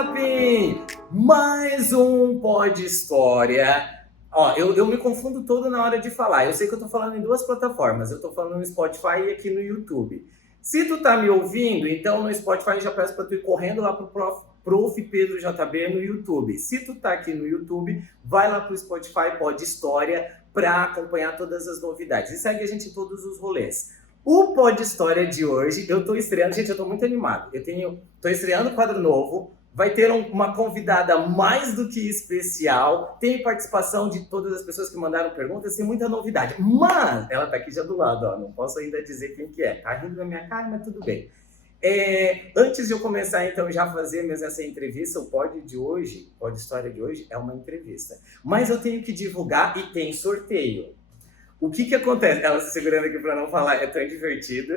Zapping! Mais um Pod História. Ó, eu me confundo todo na hora de falar. Eu sei que eu tô falando em duas plataformas. Eu tô falando no Spotify e aqui no YouTube. Se tu tá me ouvindo, então no Spotify eu já peço pra tu ir correndo lá pro Prof. Pedro JB no YouTube. Se tu tá aqui no YouTube, vai lá pro Spotify Pod História pra acompanhar todas as novidades. E segue a gente em todos os rolês. O Pod História de hoje, eu tô estreando, gente, eu tô muito animado. Tô estreando um quadro novo, vai ter uma convidada mais do que especial, tem participação de todas as pessoas que mandaram perguntas, tem muita novidade. Mas, ela tá aqui já do lado, ó, não posso ainda dizer quem que é. Tá rindo na minha cara, mas tudo bem. Antes de eu começar, então, já fazer mesmo essa entrevista, o Pod História de hoje é uma entrevista. Mas eu tenho que divulgar e tem sorteio. O que acontece? Ela se segurando aqui para não falar, é tão divertido.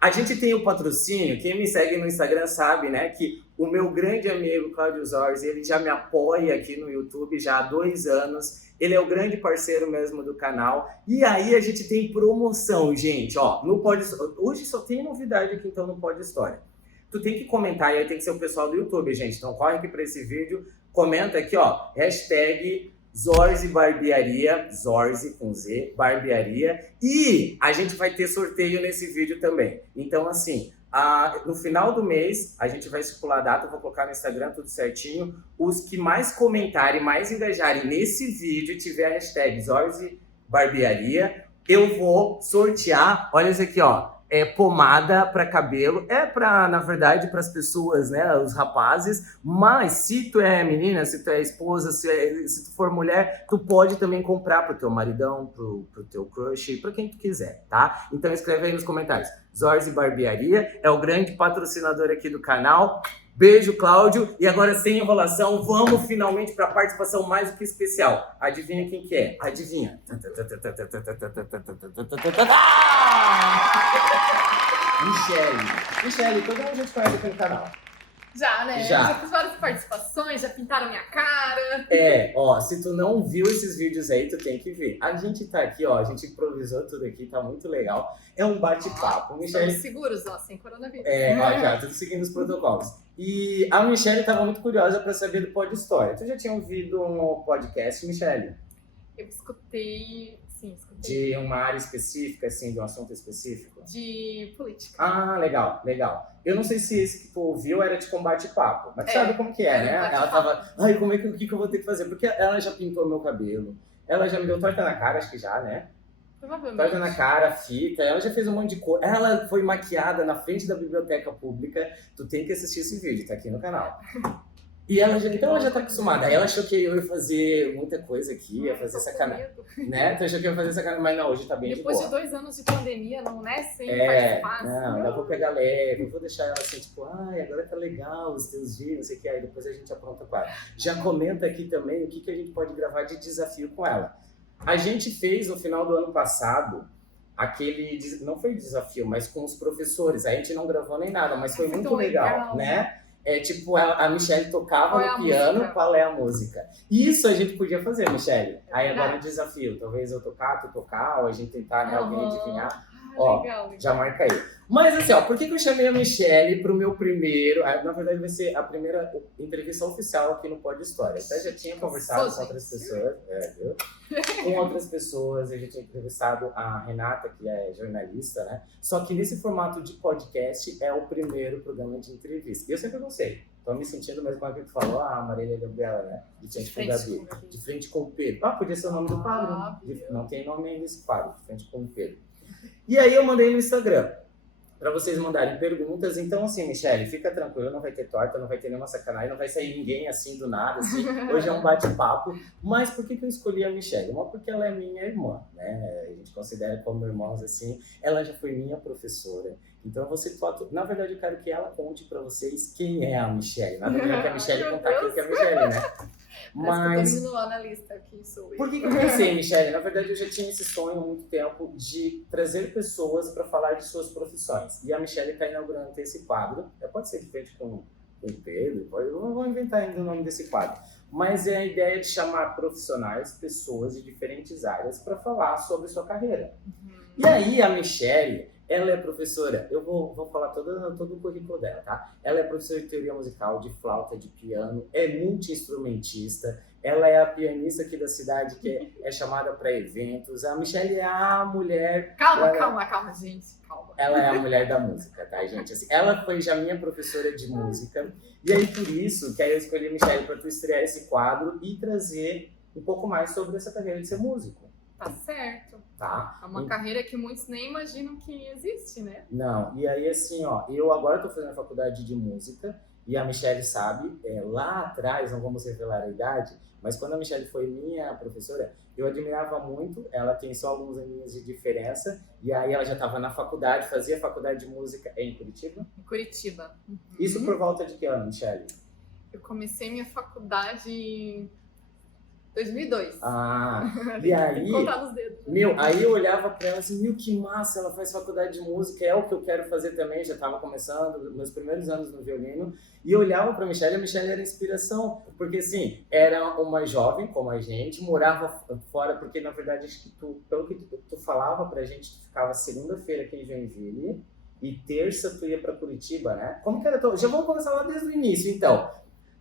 A gente tem o patrocínio, quem me segue no Instagram sabe, né, que o meu grande amigo Cláudio Zorzi, ele já me apoia aqui no YouTube já há 2 anos. Ele é o grande parceiro mesmo do canal. E aí a gente tem promoção, gente. Ó, no hoje só tem novidade aqui então no Pod História. Tu tem que comentar, e aí tem que ser o pessoal do YouTube, gente. Então corre aqui para esse vídeo, comenta aqui, ó, hashtag Zorzi Barbearia, Zorzi com Z, Barbearia, e a gente vai ter sorteio nesse vídeo também. Então, assim, no final do mês, a gente vai estipular a data, eu vou colocar no Instagram tudo certinho. Os que mais comentarem, mais engajarem nesse vídeo, tiver a hashtag Zorzi Barbearia, eu vou sortear, olha isso aqui, ó. Pomada para cabelo, na verdade, para as pessoas, né, os rapazes, mas se tu é menina, se tu é esposa, se tu for mulher, tu pode também comprar pro teu maridão, pro teu crush, para quem tu quiser, tá? Então escreve aí nos comentários. Zorzi Barbearia é o grande patrocinador aqui do canal. Beijo, Cláudio. E agora, sem enrolação, vamos finalmente para a participação mais do que especial. Adivinha quem que é? Adivinha. Michele, todo mundo já te conhece aqui no canal. Já, né? Já fiz várias participações, já pintaram minha cara. Ó, se tu não viu esses vídeos aí, tu tem que ver. A gente tá aqui, ó, a gente improvisou tudo aqui, tá muito legal. É um bate-papo. Estamos seguros, ó, sem coronavírus. Ó, já, tudo seguindo os protocolos. E a Michele tava muito curiosa pra saber do Pod História. Tu já tinha ouvido um podcast, Michele? Eu escutei. De uma área específica, assim, de um assunto específico? De política. Ah, legal. Eu não sei se esse que tu ouviu era de combate-papo, mas tu sabe como que é, né? Ela tava, o que eu vou ter que fazer? Porque ela já pintou meu cabelo, ela já me deu torta na cara, acho que já, né? Provavelmente. Torta na cara, fita, ela já fez um monte de coisa. Ela foi maquiada na frente da biblioteca pública. Tu tem que assistir esse vídeo, tá aqui no canal. E ela já tá acostumada. Aí ela achou que eu ia fazer muita coisa aqui, ia fazer sacanagem. Né? Tu achou que eu ia fazer sacanagem, mas não, hoje tá bem Depois de boa. de 2 anos de pandemia, não é sempre mais fácil. Não, eu vou pegar leve, eu vou deixar ela assim, tipo, agora tá legal os teus vídeos, não sei o que, aí depois a gente apronta com ela. Já comenta aqui também o que a gente pode gravar de desafio com ela. A gente fez no final do ano passado não foi desafio, mas com os professores. A gente não gravou nem nada, mas foi muito legal, né? Tipo, a Michele tocava no piano, qual é a música? Isso a gente podia fazer, Michele. Aí agora é um desafio. Talvez eu tocar, tu tocar, ou a gente tentar alguém adivinhar. Ó, legal. Já marca aí. Mas assim, ó, por que eu chamei a Michele pro meu primeiro... Na verdade vai ser a primeira entrevista oficial aqui no Pod História. Até já tinha conversado com outras pessoas, viu? Com outras pessoas, eu já tinha entrevistado a Renata, que é jornalista, né? Só que nesse formato de podcast é o primeiro programa de entrevista. E eu sempre gostei. Tô me sentindo mesmo como a gente falou, a Marília Gabriela, né? De frente com o Gabi. De frente com o Pedro. Podia ser o nome do quadro. Não tem nome ainda esse quadro, de frente com o Pedro. E aí eu mandei no Instagram para vocês mandarem perguntas. Então, assim, Michele, fica tranquilo, não vai ter torta, não vai ter nenhuma sacanagem, não vai sair ninguém assim do nada, assim. Hoje é um bate-papo. Mas por que eu escolhi a Michele? Uma, porque ela é minha irmã, né? A gente considera como irmãos, assim. Ela já foi minha professora. Então, na verdade, eu quero que ela conte para vocês quem é a Michele. Nada melhor que a Michele contar quem que é a Michele, né? Mas eu tô lá na lista aqui, Por que eu pensei, Michele? Na verdade, eu já tinha esse sonho há muito tempo de trazer pessoas para falar de suas profissões. E a Michele está inaugurando esse quadro. Pode ser de frente com o Pedro, eu não vou inventar ainda o nome desse quadro. Mas é a ideia de chamar profissionais, pessoas de diferentes áreas para falar sobre sua carreira. E aí, a Michele, Ela é professora, eu vou falar todo o currículo dela, tá? Ela é professora de teoria musical, de flauta, de piano, é multi-instrumentista, ela é a pianista aqui da cidade que é chamada para eventos. A Michelle é a mulher... Calma, gente, calma. Ela é a mulher da música, tá, gente? Assim, ela foi já minha professora de música, e aí por isso que aí eu escolhi a Michelle para tu estrear esse quadro e trazer um pouco mais sobre essa carreira de ser músico. Tá certo. Tá? É uma carreira que muitos nem imaginam que existe, né? Não, e aí assim, ó, eu agora estou fazendo a faculdade de música e a Michelle sabe, lá atrás, não vamos revelar a idade, mas quando a Michelle foi minha professora, eu admirava muito, ela tem só alguns aninhos de diferença, e aí ela já estava na faculdade, fazia faculdade de música em Curitiba? Em Curitiba. Uhum. Isso por volta de que ano, Michelle? Eu comecei minha faculdade em 2002. Ah, e aí, tem que contar nos dedos. aí eu olhava pra ela assim, que massa, ela faz faculdade de música, é o que eu quero fazer também, já estava começando, meus primeiros anos no violino, e eu olhava pra Michelle, a Michelle era inspiração, porque assim, era uma jovem como a gente, morava fora, porque na verdade, acho que pelo que tu falava pra gente, tu ficava segunda-feira aqui em Joinville, e terça tu ia pra Curitiba, né? Como que era? Já vamos começar lá desde o início, então.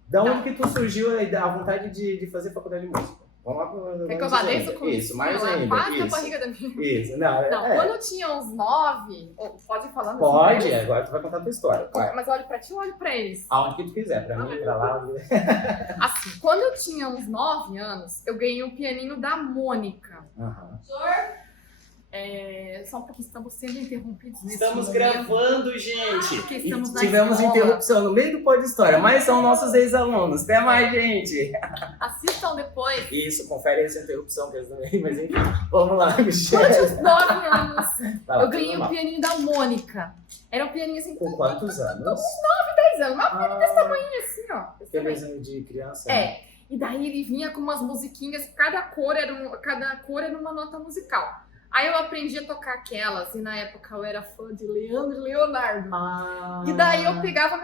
Da onde que tu surgiu a vontade de fazer faculdade de música? Vamos lá. Quer que eu vá desde o começo? Isso, mais lá, ainda. Quase na barriga da minha. Isso, não. Quando eu tinha uns 9... Pode ir falando? Pode, agora tu vai contar a tua história. Vai. Mas olho pra ti ou olho pra eles? Aonde que tu quiser, pra mim, pra lá. Assim, quando eu tinha uns 9 anos, eu ganhei um pianinho da Mônica. Aham. Só um pouquinho, estamos sendo interrompidos nesse Estamos momento. gravando, gente. Porque estamos na tivemos escola. interrupção no meio do Pode História, mas são nossos ex-alunos. Até mais, gente. Assistam depois. Isso, confere essa interrupção que eles também, mas enfim. Vamos lá, Michelle. Quando eu tinha uns 9 anos, Tá, eu ganhei um pianinho da Mônica. Era um pianinho assim, com quantos anos? 10 anos. Uma pianinho desse tamanho assim, ó. Desse tamanho. Desenho de criança? E daí ele vinha com umas musiquinhas, cada cor era uma nota musical. Aí eu aprendi a tocar aquelas, e na época eu era fã de Leandro e Leonardo. E daí eu pegava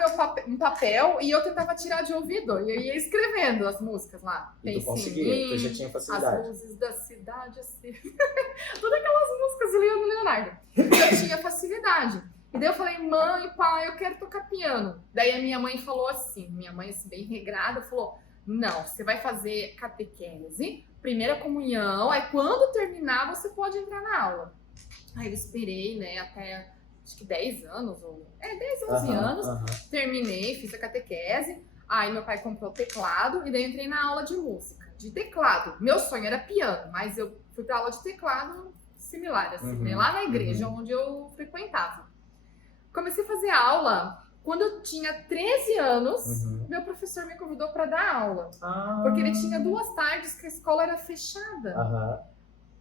um papel e eu tentava tirar de ouvido, e eu ia escrevendo as músicas lá. E tu conseguia, tu já tinha facilidade. As luzes da cidade, assim. Todas aquelas músicas de Leandro e Leonardo. Eu tinha facilidade. E daí eu falei, mãe, pai, eu quero tocar piano. Daí a minha mãe falou assim, minha mãe assim, bem regrada, falou, não, você vai fazer catequese, primeira comunhão, aí quando terminar você pode entrar na aula. Aí eu esperei, né, até acho que 10 anos, 10, 11 anos, terminei, fiz a catequese, aí meu pai comprou o teclado e daí entrei na aula de música, de teclado. Meu sonho era piano, mas eu fui pra aula de teclado similar, assim, né, lá na igreja onde eu frequentava. Comecei a fazer aula quando eu tinha 13 anos, meu professor me convidou para dar aula. Porque ele tinha 2 tardes que a escola era fechada.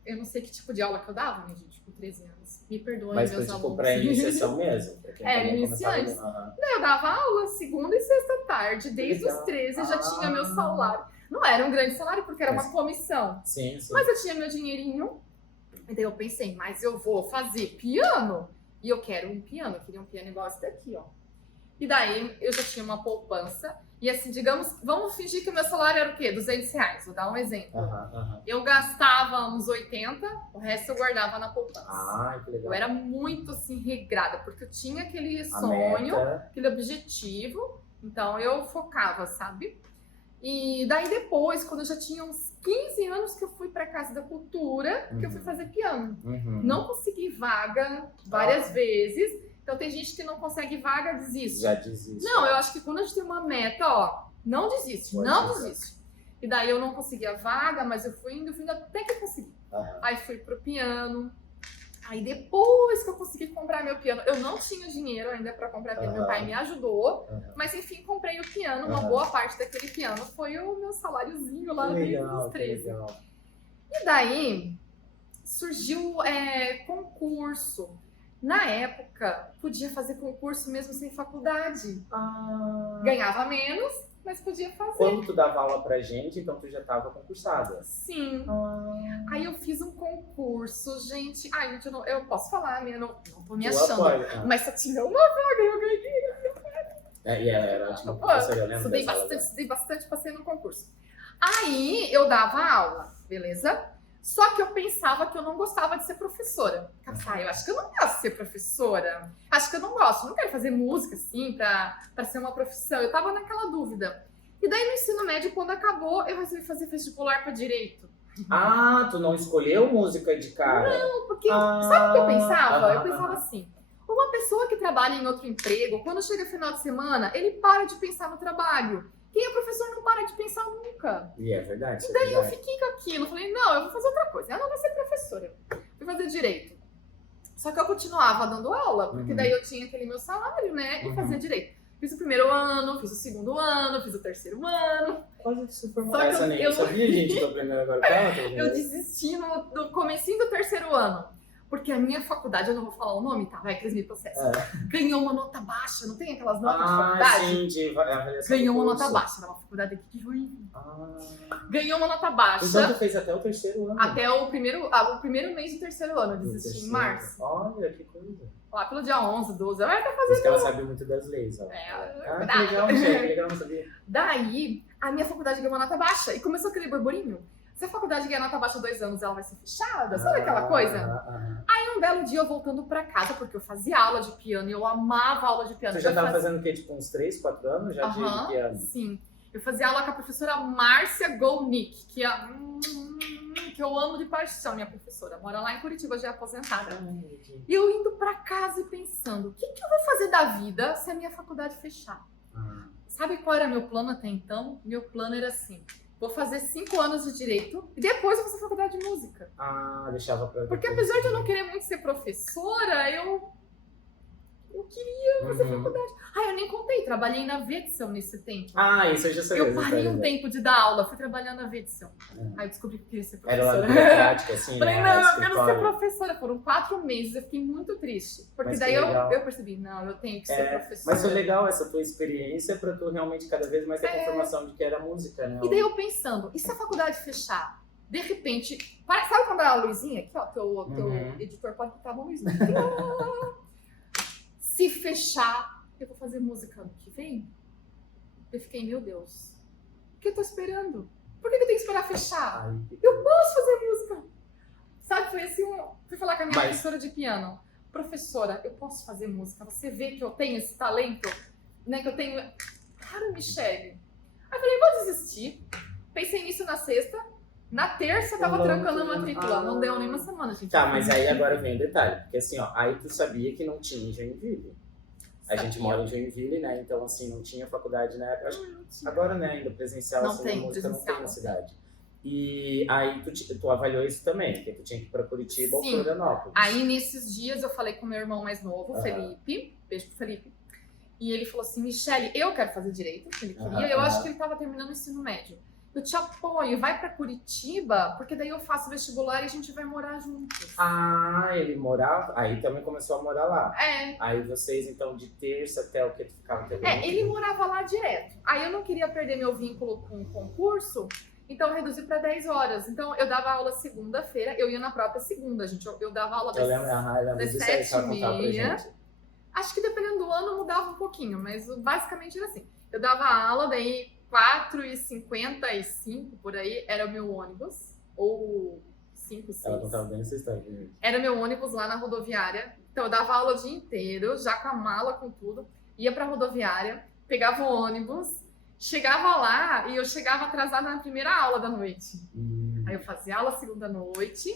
Eu não sei que tipo de aula que eu dava, né, gente, com 13 anos. Me perdoem, mas meus foi, alunos. Pra iniciação mesmo? Pra quem iniciantes. Daí eu dava aula segunda e sexta tarde, desde os 13 eu já tinha meu salário. Não era um grande salário, porque era uma comissão. Sim. Mas eu tinha meu dinheirinho. E daí eu pensei, mas eu vou fazer piano. E eu quero um piano, eu queria um piano igual esse daqui, ó. E daí eu já tinha uma poupança. E assim, digamos, vamos fingir que o meu salário era o quê? R$200, vou dar um exemplo. Eu gastava uns 80, o resto eu guardava na poupança. Que legal. Eu era muito assim, regrada, porque eu tinha aquele sonho, aquele objetivo. Então eu focava, sabe? E daí depois, quando eu já tinha uns 15 anos, que eu fui pra Casa da Cultura, que eu fui fazer piano. Não consegui vaga várias vezes. Então tem gente que não consegue vaga, desiste. Já desiste. Não, eu acho que quando a gente tem uma meta, ó, não desiste, desiste. E daí eu não conseguia vaga, mas eu fui indo até que eu consegui. Aí fui pro piano. Aí depois que eu consegui comprar meu piano, eu não tinha dinheiro ainda pra comprar piano, meu pai me ajudou. Mas enfim, comprei o piano, uma boa parte daquele piano foi o meu saláriozinho lá desde os 13. E daí surgiu concurso. Na época, podia fazer concurso mesmo sem faculdade. Ganhava menos, mas podia fazer. Quando tu dava aula pra gente, então tu já estava concursada? Sim. Aí eu fiz um concurso, gente. Ai, gente, eu posso falar, eu não tô me achando. Mas só tinha uma vaga e eu ganhei. E era ótimo, professora, eu lembro estudei bastante, passei no concurso. Aí eu dava aula, beleza? Só que eu pensava que eu não gostava de ser professora. Eu acho que eu não gosto de ser professora. Acho que eu não gosto. Não quero fazer música, assim, pra ser uma profissão. Eu tava naquela dúvida. E daí, no ensino médio, quando acabou, eu resolvi fazer vestibular pra Direito. Ah, tu não escolheu música de cara? Não, porque sabe o que eu pensava? Eu aham, pensava assim, uma pessoa que trabalha em outro emprego, quando chega final de semana, ele para de pensar no trabalho. Quem é professor não para de pensar nunca. E é verdade. E daí eu fiquei com aquilo, falei, não, eu vou fazer outra coisa. Eu não vou ser professora, fui fazer Direito. Só que eu continuava dando aula, porque daí eu tinha aquele meu salário, né, e fazia Direito. Fiz o primeiro ano, fiz o segundo ano, fiz o terceiro ano. Quase que você formou. Só que Essa nem eu sabia, gente, tô aprendendo agora. Eu desisti no comecinho do terceiro ano. Porque a minha faculdade, eu não vou falar o nome, tá? Vai que eles me processam. Ganhou uma nota baixa, não tem aquelas notas de faculdade? Sim, de avaliação. Ganhou uma nota baixa, era uma faculdade aqui de Joinville. Ganhou uma nota baixa. Então tu fez até o terceiro ano? Até o primeiro mês do terceiro ano, eu desisti em março. Olha, que coisa. Lá pelo dia 11, 12, ela vai estar Por fazendo... isso que ela sabe muito das leis, ó. Que legal, gente, que legal, não sabia. Daí, a minha faculdade ganhou uma nota baixa e começou aquele burburinho. Se a faculdade ganhar nota baixa 2 anos, ela vai ser fechada? Sabe aquela coisa? Aí um belo dia eu voltando pra casa, porque eu fazia aula de piano e eu amava aula de piano. Você já tava fazendo o quê? Tipo uns 3, 4 anos já de piano? Sim. Eu fazia aula com a professora Márcia Golnick, que eu amo de paixão, minha professora. Mora lá em Curitiba, já é aposentada. E eu indo pra casa e pensando, o que eu vou fazer da vida se a minha faculdade fechar? Sabe qual era meu plano até então? Meu plano era assim... Vou fazer 5 anos de Direito e depois eu vou fazer faculdade de música. Deixava pra... Porque apesar de eu não querer muito ser professora, eu queria fazer faculdade. Eu nem contei, trabalhei na Wetzel nesse tempo. Isso eu já sabia. Eu parei um tempo de dar aula, fui trabalhar na Wetzel. Aí eu descobri que eu queria ser professora. Era uma burocrática, assim, falei, não, eu quero ser professora. Foram 4 meses, eu fiquei muito triste. Porque daí eu percebi, não, eu tenho que ser professora. Mas foi legal essa tua experiência pra tu realmente cada vez mais ter confirmação de que era música, né? E daí eu pensando, e se a faculdade fechar? De repente, sabe quando a Luizinha, aqui ó, teu editor pode botar a Luizinha. Se fechar, eu vou fazer música ano que vem? Eu fiquei, meu Deus, o que eu tô esperando? Por que eu tenho que esperar fechar? Eu posso fazer música. Sabe, foi assim, fui falar com a minha professora de piano. Professora, eu posso fazer música? Você vê que eu tenho esse talento? Né, que eu tenho... Cara, Michele. Aí eu falei, vou desistir. Pensei nisso na sexta. Na terça, eu tava trancando a matrícula. Não deu nem uma semana, gente. Tá, mas aí agora vem o detalhe. Porque assim, ó, aí tu sabia que não tinha em Joinville. A gente mora em Joinville, né? Então, assim, não tinha faculdade na época. Agora, né, ainda presencial, não assim, tem, na música não tem na não cidade. E aí tu avaliou isso também, porque tu tinha que ir pra Curitiba ou Florianópolis. Aí, nesses dias, eu falei com meu irmão mais novo, Felipe. Beijo pro Felipe. E ele falou assim, Michele, eu quero fazer Direito, que ele queria. Eu acho que ele tava terminando o ensino médio. Eu te apoio, vai pra Curitiba, porque daí eu faço vestibular e a gente vai morar juntos. Ele morava, aí também começou a morar lá. É. Aí vocês, então, de terça até o que tu ficava? Ele morava lá direto. Aí eu não queria perder meu vínculo com o concurso, então eu reduzi pra 10 horas. Então eu dava aula segunda-feira, eu ia na própria segunda, gente. Eu dava aula das 7h30. Acho que dependendo do ano mudava um pouquinho, mas basicamente era assim. Eu dava aula, daí 4h55, por aí, era o meu ônibus. Ou 5, 6. Ela contava bem essa história. Era meu ônibus lá na rodoviária. Então eu dava aula o dia inteiro, já com a mala, com tudo. Ia pra rodoviária, pegava o ônibus, chegava lá e eu chegava atrasada na primeira aula da noite. Aí eu fazia aula segunda noite,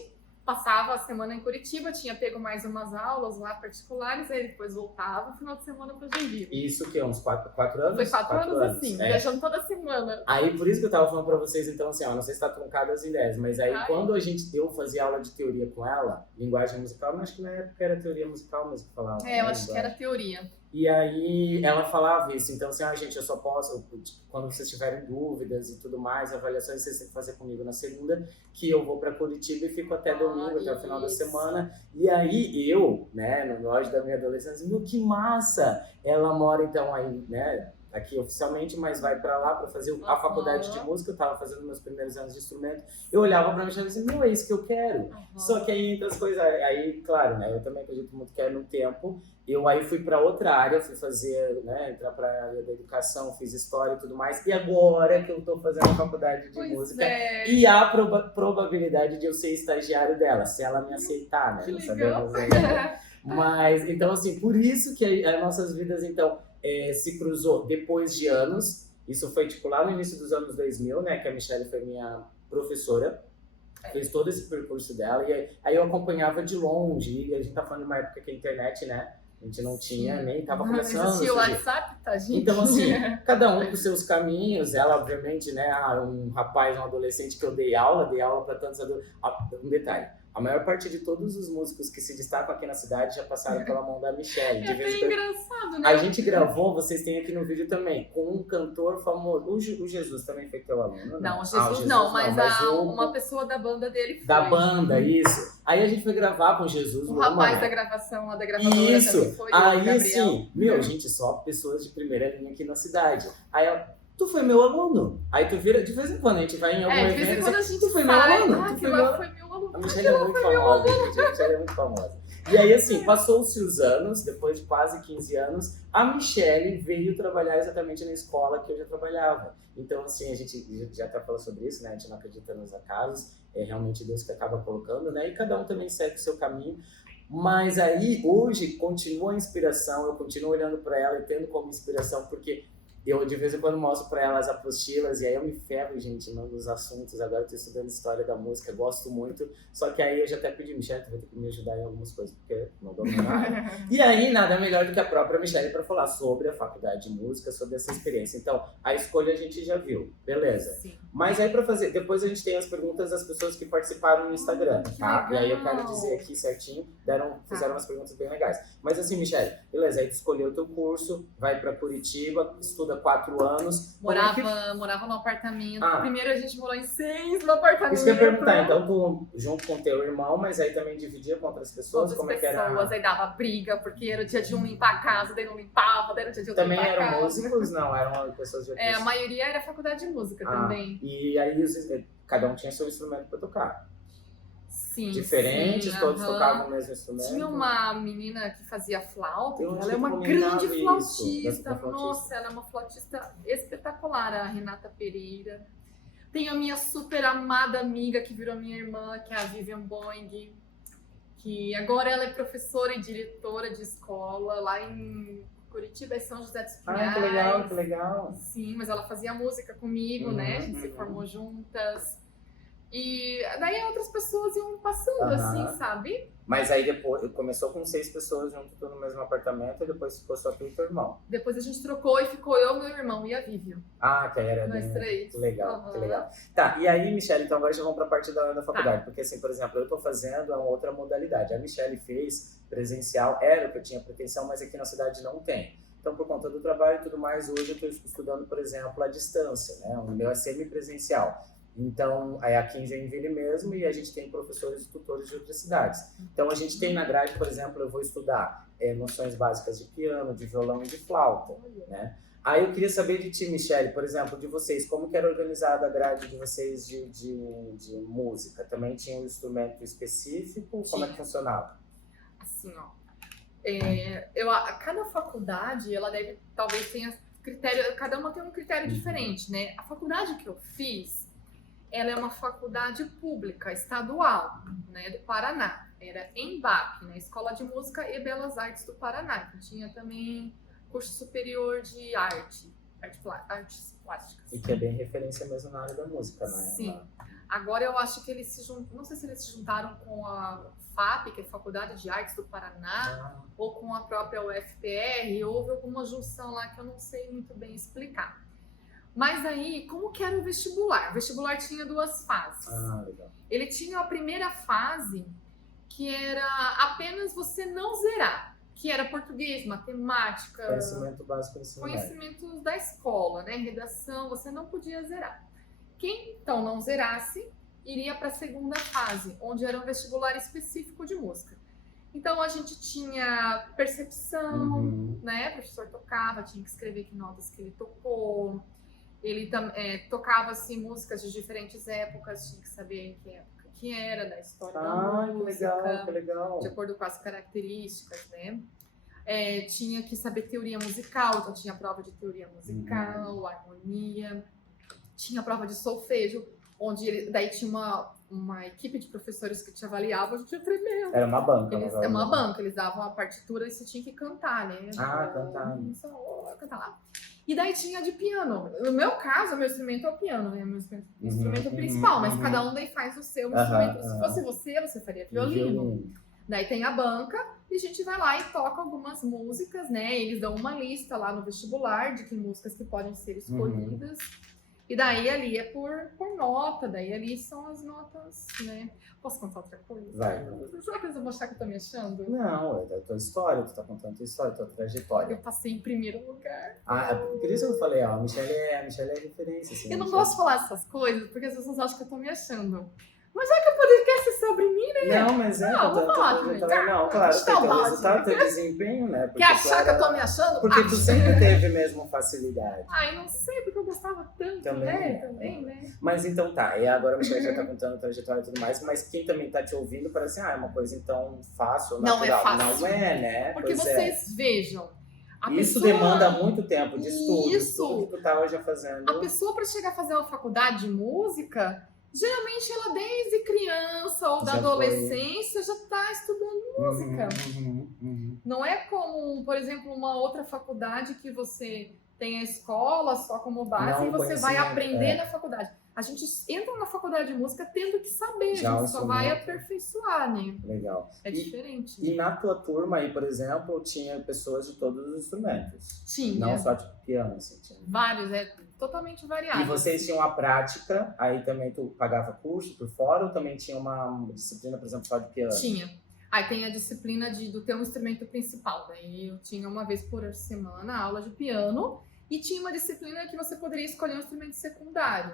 passava a semana em Curitiba, tinha pego mais umas aulas lá particulares, aí depois voltava no final de semana pra Joinville. Isso que é uns 4 anos? Foi 4 anos assim, viajando toda semana. Aí por isso que eu tava falando pra vocês, então assim, ó, não sei se tá truncado as ideias, mas aí quando eu fazia aula de teoria com ela, linguagem musical, mas acho que na época era teoria musical mesmo que falava. Eu acho que era teoria. E aí ela falava isso, então assim, gente, eu só posso, quando vocês tiverem dúvidas e tudo mais, avaliações vocês têm que fazer comigo na segunda, que eu vou pra Curitiba e fico até domingo, até o final da semana. E aí eu, né, no auge da minha adolescência, meu, que massa! Ela mora então aí, né, aqui oficialmente, mas vai pra lá pra fazer a faculdade de música. Eu tava fazendo meus primeiros anos de instrumento. Eu olhava pra Michelle e dizia, não, é isso que eu quero. Só que aí, entre as coisas, aí, claro, né, eu também acredito muito que é no tempo. Eu aí fui para outra área, fui fazer, né, entrar para a área da educação, fiz história e tudo mais. E agora que eu estou fazendo a faculdade de música, e há probabilidade de eu ser estagiário dela, se ela me aceitar, né? Não sabemos ainda. Mas, então, assim, por isso que as nossas vidas, então, se cruzou depois de anos. Isso foi, tipo, lá no início dos anos 2000, né, que a Michelle foi minha professora. Fez todo esse percurso dela. E aí eu acompanhava de longe. E a gente tá falando de uma época que a internet, né? A gente não tinha, nem tava começando. Não existia o WhatsApp, tá, gente? Então, assim, cada um com seus caminhos. Ela, obviamente, né, um rapaz, um adolescente que eu dei aula para tantos adolescentes. Um detalhe, a maior parte de todos os músicos que se destacam aqui na cidade já passaram pela mão da Michelle. É bem engraçado, né? A gente gravou, vocês têm aqui no vídeo também, com um cantor famoso. O Jesus também foi teu aluno? Não, o Jesus não, mas uma pessoa da banda dele foi. Da banda, isso. Aí a gente foi gravar com Jesus. O rapaz da gravação lá da gravadora. Isso. Foi aí sim, gente, só pessoas de primeira linha aqui na cidade. Aí tu foi meu aluno. Aí tu vira, de vez em quando a gente vai em algum evento. De vez em quando a gente tu foi meu aluno. Aquilo lá foi meu aluno. A Michelle é muito famosa, gente. A Michelle é muito famosa. E aí, assim, passou-se os anos, depois de quase 15 anos, a Michelle veio trabalhar exatamente na escola que eu já trabalhava. Então, assim, a gente já até falou sobre isso, né? A gente não acredita nos acasos, é realmente Deus que acaba colocando, né? E cada um também segue o seu caminho. Mas aí, hoje, continua a inspiração, eu continuo olhando para ela e tendo como inspiração, porque eu de vez em quando mostro para ela as apostilas e aí eu me ferro, gente, nos assuntos. Agora eu tô estudando história da música, gosto muito. Só que aí eu já até pedi, Michelle, tu vai ter que me ajudar em algumas coisas, porque não dou nada. E aí, nada melhor do que a própria Michelle para falar sobre a faculdade de música, sobre essa experiência. Então, a escolha a gente já viu, beleza. Sim. Mas aí para fazer, depois a gente tem as perguntas das pessoas que participaram no Instagram, tá? E aí eu quero dizer aqui certinho, fizeram umas perguntas bem legais. Mas assim, Michelle, beleza, aí tu escolheu o teu curso, vai para Curitiba, estuda 4 anos. Morava no apartamento. Primeiro a gente morou em 6 no apartamento. Isso que eu ia perguntar, então tu junto com teu irmão, mas aí também dividia com outras pessoas? Como é que era? Aí dava briga, porque era o dia de um limpar a casa, daí não limpava, daí era o dia de outro também limpar a casa. Também eram músicos? Não, eram pessoas de a maioria era faculdade de música também. E aí cada um tinha seu instrumento para tocar? Sim, diferentes, todos tocavam o mesmo instrumento. Tinha uma menina que fazia flauta, ela é uma grande flautista. Nossa, ela é uma flautista espetacular, a Renata Pereira. Tem a minha super amada amiga que virou minha irmã, que é a Vivian Boing, que agora ela é professora e diretora de escola lá em Curitiba, é São José dos Pinhais. Que legal, que legal. Sim, mas ela fazia música comigo, né? A gente se formou juntas. E daí outras pessoas iam passando, assim, sabe? Mas aí depois, começou com 6 pessoas junto no mesmo apartamento e depois ficou só tu e teu irmão. Depois a gente trocou e ficou eu, meu irmão e a Vivian. Que era nós 3. Que legal, que legal. Tá, e aí, Michelle, então agora já vamos pra parte da faculdade. Porque assim, por exemplo, eu tô fazendo uma outra modalidade. A Michelle fez presencial, era o que eu tinha pretensão, mas aqui na cidade não tem. Então, por conta do trabalho e tudo mais, hoje eu estou estudando, por exemplo, à distância, né? O meu é semipresencial. Então, é aqui em Joinville mesmo, e a gente tem professores e tutores de outras cidades. Então, a gente tem na grade, por exemplo, eu vou estudar noções básicas de piano, de violão e de flauta, né? Aí eu queria saber de ti, Michelle, por exemplo, de vocês, como que era organizada a grade de vocês de música? Também tinha um instrumento específico? Como é que funcionava? Assim, ó. Cada faculdade, ela deve, talvez tenha critério, cada uma tem um critério diferente, né? A faculdade que eu fiz, ela é uma faculdade pública, estadual, né, do Paraná. Era EMBAP, né, Escola de Música e Belas Artes do Paraná. Então, tinha também curso superior de artes plásticas. E que é bem referência mesmo na área da música, né? Sim. Agora eu acho que eles se juntaram, não sei se eles se juntaram com a FAP, que é Faculdade de Artes do Paraná, ou com a própria UFPR. Houve alguma junção lá que eu não sei muito bem explicar. Mas aí, como que era o vestibular? O vestibular tinha 2 fases. Legal. Ele tinha a primeira fase, que era apenas você não zerar, que era português, matemática... Conhecimento básico do ensino médio. Conhecimentos da escola, né? Redação, você não podia zerar. Quem, então, não zerasse, iria para a segunda fase, onde era um vestibular específico de música. Então a gente tinha percepção, Uhum. né? O professor tocava, tinha que escrever que notas que ele tocou. Ele tocava assim, músicas de diferentes épocas, tinha que saber em que época que era, da história da Ah, que legal, que música, legal. de acordo com as características, né? Tinha que saber teoria musical, então tinha prova de teoria musical, harmonia, tinha prova de solfejo, onde daí tinha uma equipe de professores que te avaliavam, a gente ia tremendo. Era uma banca, É uma banca, eles davam a partitura e você tinha que cantar, né? Cantar. Cantar lá. E daí tinha de piano. No meu caso, meu instrumento é o piano, né? Meu instrumento principal, mas cada um daí faz o seu instrumento. Se fosse você faria violino. Daí tem a banca e a gente vai lá e toca algumas músicas, né? Eles dão uma lista lá no vestibular de que músicas que podem ser escolhidas. E daí ali é por nota, daí ali são as notas, né? Posso contar outra coisa? Vai. Será que eles vão achar que eu tô me achando? Não, é da tua história, tu tá contando a tua história, a tua trajetória. Eu passei em primeiro lugar. Por isso eu falei, ó, a Michelle é referência. Assim, eu não gosto de falar essas coisas, porque as pessoas acham que eu tô me achando. Mas já que o podcast é sobre mim, né? Não, mas vou falar também. Não, claro, tem teu resultado, teu desempenho, né? Quer achar que eu tô me achando? Porque tu sempre teve mesmo facilidade. Ai, não sei, porque eu gostava tanto, também, né? Mas então tá, e agora a Michelle já tá contando a trajetória e tudo mais, mas quem também tá te ouvindo parece, é uma coisa então fácil ou natural. Não é fácil. Não é, né? Porque vocês vejam. Isso demanda muito tempo de estudo, tudo que tu tava já fazendo. A pessoa para chegar a fazer uma faculdade de música, geralmente ela desde criança ou da adolescência já está estudando música. Não é como, por exemplo, uma outra faculdade que você tem a escola só como base e você vai aprender na faculdade. A gente entra na faculdade de música tendo que saber, a gente só vai aperfeiçoar, né? Legal. É diferente. E na tua turma aí, por exemplo, tinha pessoas de todos os instrumentos? Tinha. Não só tipo piano, assim? Tinha. Vários, totalmente variado. E vocês tinham a prática, aí também tu pagava curso por fora ou também tinha uma disciplina, por exemplo, só de piano? Tinha. Aí tem a disciplina do teu instrumento principal. Daí eu tinha uma vez por semana aula de piano. E tinha uma disciplina que você poderia escolher um instrumento secundário.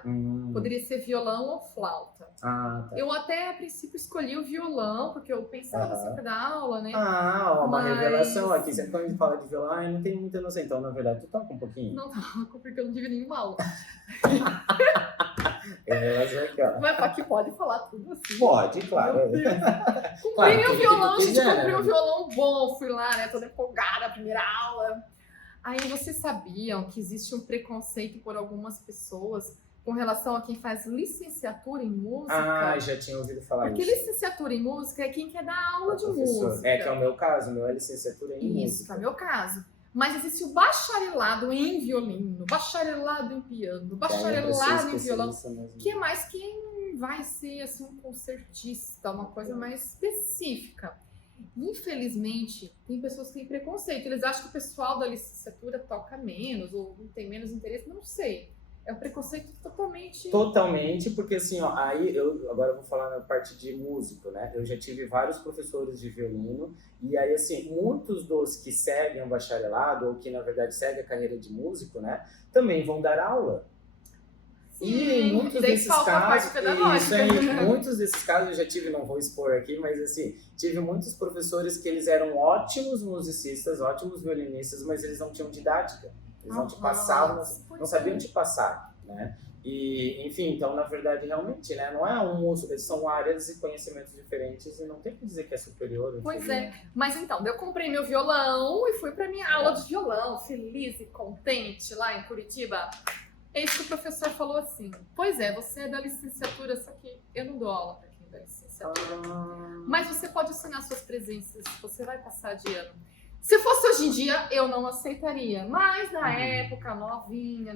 Poderia ser violão ou flauta. Tá. Eu até, a princípio, escolhi o violão, porque eu pensava sempre dar aula, né? Uma revelação aqui. Sempre quando a gente fala de violão, eu não tenho muita noção. Então, na verdade, tu toca um pouquinho? Não toco, porque eu não tive nenhuma aula. Mas aqui pode falar tudo assim. Pode, claro. Comprei meu violão, gente. Comprei um violão bom. Fui lá, né? Toda empolgada, primeira aula. Aí vocês sabiam que existe um preconceito por algumas pessoas com relação a quem faz licenciatura em música? Já tinha ouvido falar porque isso. Porque licenciatura em música é quem quer dar aula de música. Que é o meu caso, meu é licenciatura em música. Isso, é o meu caso. Mas existe o bacharelado em violino, bacharelado em piano, bacharelado em violão, que é mais quem vai ser assim, um concertista, uma coisa mais específica. Infelizmente, tem pessoas que têm preconceito. Eles acham que o pessoal da licenciatura toca menos ou tem menos interesse. Não sei. É um preconceito totalmente... Totalmente, porque assim, ó, aí agora eu vou falar na parte de músico, né? Eu já tive vários professores de violino e aí, assim, muitos dos que seguem o bacharelado ou que, na verdade, seguem a carreira de músico, né? Também vão dar aula. E muitos desses casos, isso aí, muitos desses casos eu já tive, não vou expor aqui, mas assim, tive muitos professores que eles eram ótimos musicistas, ótimos violinistas, mas eles não tinham didática, eles não te passavam, não sabiam te passar, né? E, enfim, então, na verdade, realmente, né, não é um músico, são áreas e conhecimentos diferentes e não tem que dizer que é superior. Pois é, mas então, eu comprei meu violão e fui pra minha aula de violão, feliz e contente lá em Curitiba. Eis que o professor falou assim, pois é, você é da licenciatura, só que eu não dou aula para quem é da licenciatura. Mas você pode assinar suas presenças, você vai passar de ano. Se fosse hoje em dia, eu não aceitaria. Mas na época, novinha,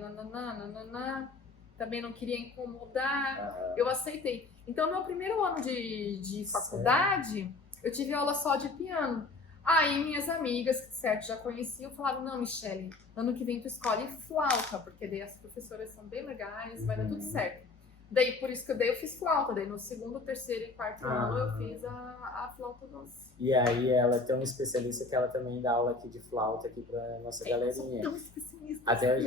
também não queria incomodar, eu aceitei. Então, meu primeiro ano de faculdade, eu tive aula só de piano. Aí minhas amigas, que certo já conheciam, falaram, não, Michelle, ano que vem tu escolhe flauta, porque daí as professoras são bem legais, vai dar tudo certo. Daí, por isso que eu fiz flauta. Daí, no segundo, terceiro e quarto ano, eu fiz a flauta doce. E aí ela é tão especialista que ela também dá aula aqui de flauta aqui pra nossa galerinha. Tão especialista. Até eu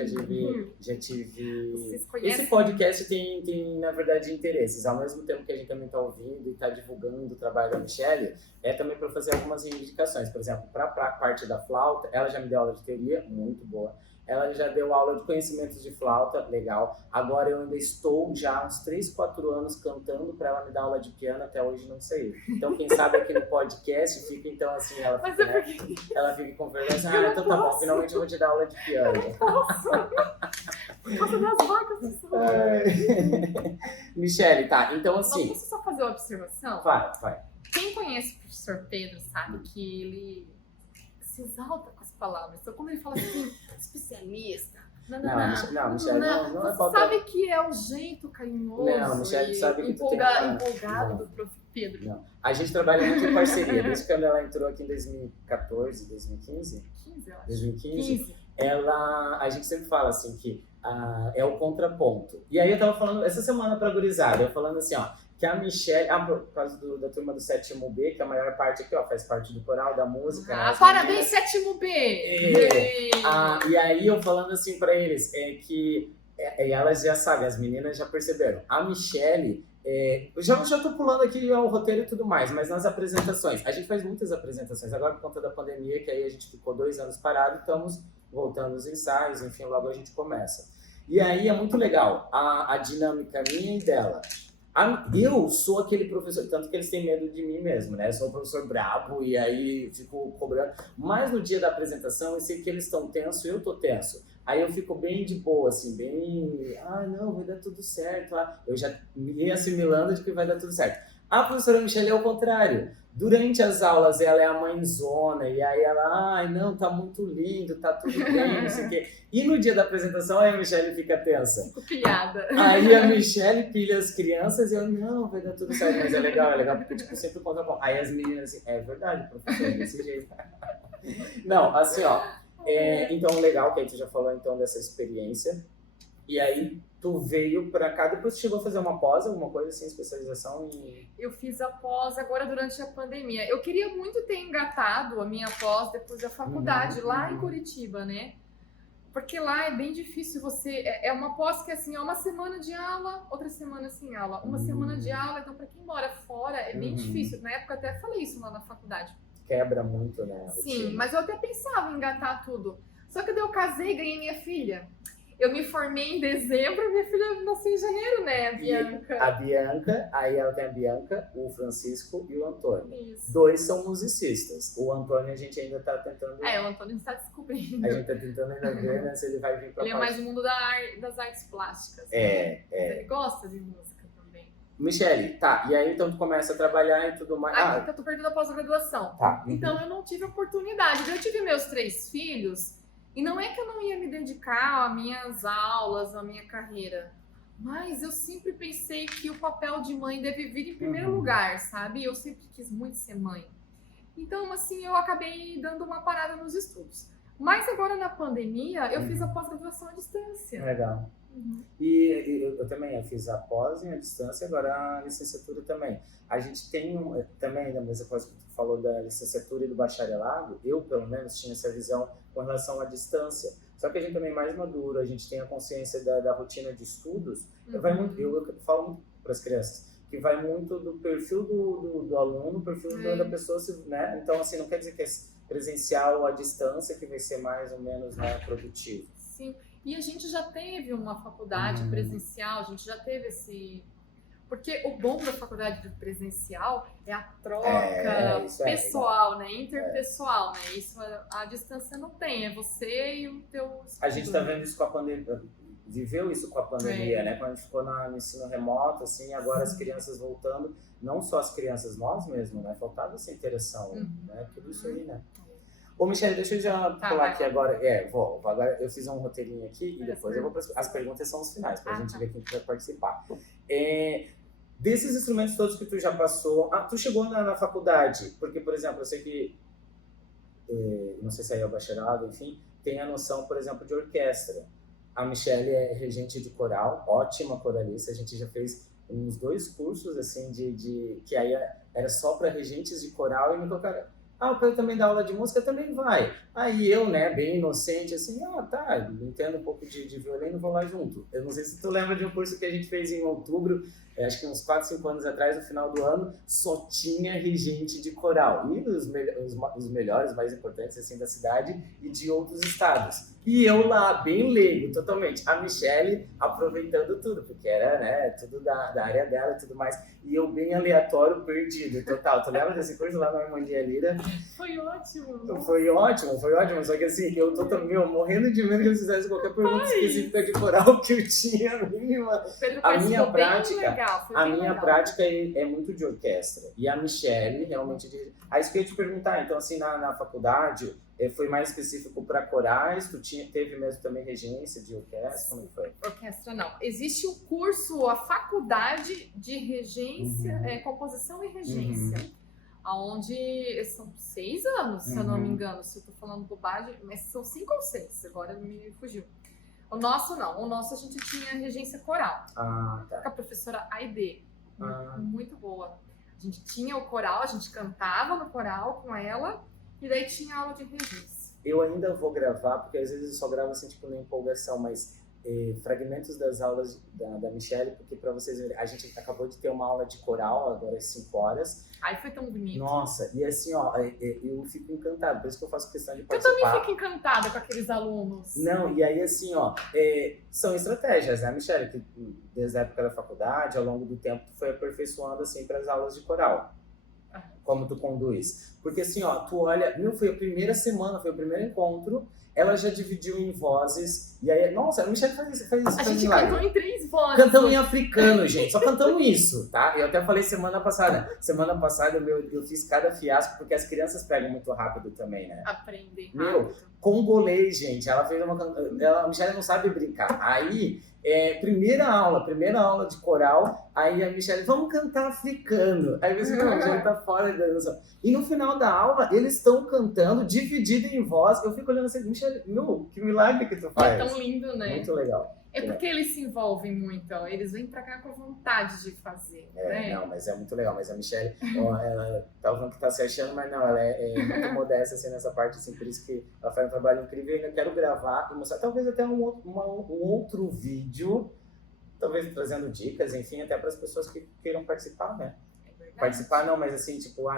já tive... Vocês conhecem? Esse podcast tem, na verdade, interesses. Ao mesmo tempo que a gente também está ouvindo e está divulgando o trabalho da Michelle, é também para fazer algumas indicações. Por exemplo, para a parte da flauta, ela já me deu aula de teoria, muito boa. Ela já deu aula de conhecimentos de flauta, legal. Agora eu ainda estou já há uns 3, 4 anos cantando para ela me dar aula de piano, até hoje não saiu. Então, quem sabe aqui no podcast fica, então, assim, ela Mas fica, é porque... ela fica conversando, então tá bom, finalmente eu vou te dar aula de piano. Posso das vacas. Michelle, tá, então Mas assim... posso só fazer uma observação? Vai. Quem conhece o professor Pedro sabe que ele se exalta com as palavras. Então, quando ele fala assim, especialista, Não, Michelle, não é você falta... sabe que é o jeito carinhoso Não, Michelle e sabe que tu tem empolgado do prof. Pedro. Não. A gente trabalha muito em parceria. Desde quando ela entrou aqui em 2014, 2015? 15, eu acho. 2015. A gente sempre fala assim que é o contraponto. E aí eu tava falando essa semana pra gurizada, eu falando assim, ó, que a Michelle, por causa da turma do 7º B, que a maior parte aqui, ó, faz parte do coral, da música. Né, parabéns, 7º B! E aí eu falando assim pra eles, que elas já sabem, as meninas já perceberam. A Michelle, eu já tô pulando aqui o roteiro e tudo mais, mas nas apresentações, a gente faz muitas apresentações, agora por conta da pandemia, que aí a gente ficou 2 anos parado, estamos voltando os ensaios, enfim, logo a gente começa. E aí é muito legal, a dinâmica minha e dela. Eu sou aquele professor, tanto que eles têm medo de mim mesmo, né? Eu sou um professor brabo e aí fico cobrando. Mas no dia da apresentação, eu sei que eles estão tensos e eu tô tenso. Aí eu fico bem de boa, assim, bem... não, vai dar tudo certo. Eu já me assimilando de que vai dar tudo certo. A professora Michelle é o contrário. Durante as aulas, ela é a mãezona, e aí ela, não, tá muito lindo, tá tudo bem, não sei o quê. E no dia da apresentação, aí a Michelle fica tensa. Fico pilhada. Aí a Michelle pilha as crianças e eu, não, vai dar tudo certo, mas é legal, porque, tipo, sempre contra ponto. Aí as meninas, assim, é verdade, professor, desse jeito. Não, assim, ó, então, legal que aí tu já falou, então, dessa experiência. E aí, tu veio pra cá, depois chegou a fazer uma pós, alguma coisa assim, especialização em... Eu fiz a pós agora durante a pandemia. Eu queria muito ter engatado a minha pós depois da faculdade, lá em Curitiba, né? Porque lá é bem difícil você... É uma pós que, assim, é uma semana de aula, outra semana sem aula. Uma semana de aula, então pra quem mora fora é bem difícil. Na época eu até falei isso lá na faculdade. Quebra muito, né? Sim, mas eu até pensava em engatar tudo. Só que daí eu casei e ganhei minha filha. Eu me formei em dezembro, minha filha nasceu em janeiro, né, a Bianca? A Bianca, aí ela tem a Bianca, o Francisco e o Antônio. Isso. 2 são musicistas. O Antônio a gente ainda tá tentando... o Antônio está descobrindo. A gente tá tentando ainda ver, né, se ele vai vir pra Ele é mais do mundo das artes plásticas. Mas ele gosta de música também. Michelle, tá, e aí então tu começa a trabalhar e tudo mais... Então eu tô perdendo a pós-graduação. Tá. Então eu não tive oportunidade. Eu tive meus 3 filhos... E não é que eu não ia me dedicar às minhas aulas, à minha carreira, mas eu sempre pensei que o papel de mãe deve vir em primeiro lugar, sabe? Eu sempre quis muito ser mãe. Então, assim, eu acabei dando uma parada nos estudos. Mas agora, na pandemia, eu fiz a pós-graduação à distância. Legal. E eu também fiz a pós à distância, agora a licenciatura também. A gente tem também, da mesma coisa que tu falou da licenciatura e do bacharelado, eu, pelo menos, tinha essa visão com relação à distância. Só que a gente também é mais maduro, a gente tem a consciência da rotina de estudos. Eu falo muito para as crianças, que vai muito do perfil do aluno, perfil da pessoa, né? Então, assim, não quer dizer que é presencial ou à distância que vai ser mais ou menos, né, produtivo. Sim, e a gente já teve uma faculdade presencial, a gente já teve esse... Porque o bom da faculdade presencial é a troca pessoal, né? Interpessoal, né? Isso a distância não tem, é você e o teu estudo. A gente tá vendo isso com a pandemia, viveu isso com a pandemia, né? Quando a gente ficou no ensino remoto, assim, agora as crianças voltando, não só as crianças, nós mesmos, né? Faltava essa interação, né? Tudo isso aí, né? Ô, Michelle, deixa eu já pular aqui agora. Agora eu fiz um roteirinho aqui e depois eu vou para as perguntas, são os finais, pra gente ver quem vai participar. Desses instrumentos todos que tu já passou, tu chegou na faculdade, porque, por exemplo, eu sei que, não sei se aí é o bacharelado, enfim, tem a noção, por exemplo, de orquestra. A Michelle é regente de coral, ótima coralista. A gente já fez uns 2 cursos, assim, que aí era só para regentes de coral e me colocaram, eu quero também dar aula de música, também vai. Aí eu, né, bem inocente, assim, tá, entendo um pouco de violino, vou lá junto. Eu não sei se tu lembra de um curso que a gente fez em outubro, acho que uns 4, 5 anos atrás, no final do ano, só tinha regente de coral. E os melhores, mais importantes, assim, da cidade e de outros estados. E eu lá, bem leigo, totalmente. A Michelle aproveitando tudo, porque era, né, tudo da área dela e tudo mais. E eu bem aleatório, perdido, total. Tu lembra desse curso lá no Harmonia Lira? Foi ótimo. Foi ótimo. Só que assim, eu tô morrendo de medo que eles fizessem qualquer pergunta específica de coral que eu tinha mínima. A minha prática é muito de orquestra. E a Michelle realmente... Aí isso que eu ia te perguntar, então assim, na faculdade, foi mais específico para corais? Teve mesmo também regência de orquestra? Como foi? Orquestra não. Existe o curso, a faculdade de regência, composição e regência. Onde são 6 anos, se eu não me engano, se eu tô falando bobagem, mas são 5 ou 6, agora me fugiu. O nosso não, o nosso a gente tinha regência coral, tá. com a professora Aide, muito boa. A gente tinha o coral, a gente cantava no coral com ela, e daí tinha aula de regência. Eu ainda vou gravar, porque às vezes eu só gravo assim, tipo, na empolgação, mas fragmentos das aulas da Michelle, porque para vocês verem, a gente acabou de ter uma aula de coral, agora às 5 horas. Ai, foi tão bonito. Nossa, e assim, ó, eu fico encantado, por isso que eu faço questão de participar. Eu também fico encantada com aqueles alunos. Não, e aí assim, ó, são estratégias, né, Michelle, que desde a época da faculdade, ao longo do tempo, tu foi aperfeiçoando, assim, para as aulas de coral. Como tu conduz. Porque assim, ó, tu olha, foi a primeira semana, foi o primeiro encontro, ela já dividiu em vozes, e aí, nossa, a Michelle faz isso. A gente cantou em 3 vozes. Cantamos em africano, gente, só cantamos isso, tá? Eu até falei semana passada eu fiz cada fiasco, porque as crianças pegam muito rápido também, né? Aprendem rápido. Congolês, gente, a Michelle não sabe brincar. Aí, primeira aula de coral, aí a Michelle, vamos cantar africano. Aí você a Michelle tá fora da dança. E no final da aula, eles estão cantando, dividido em voz. Eu fico olhando assim, Michelle, que milagre que tu faz. É tão lindo, né? Muito legal. É porque eles se envolvem muito, ó. Eles vêm pra cá com vontade de fazer, né? Não, mas é muito legal. Mas a Michelle, ela tá falando que tá se achando, mas não, ela é muito modesta assim, nessa parte, assim, por isso que ela faz um trabalho incrível. Eu ainda quero gravar e mostrar, talvez até um outro vídeo, talvez trazendo dicas, enfim, até para as pessoas que queiram participar, né? Participar não, mas assim, tipo,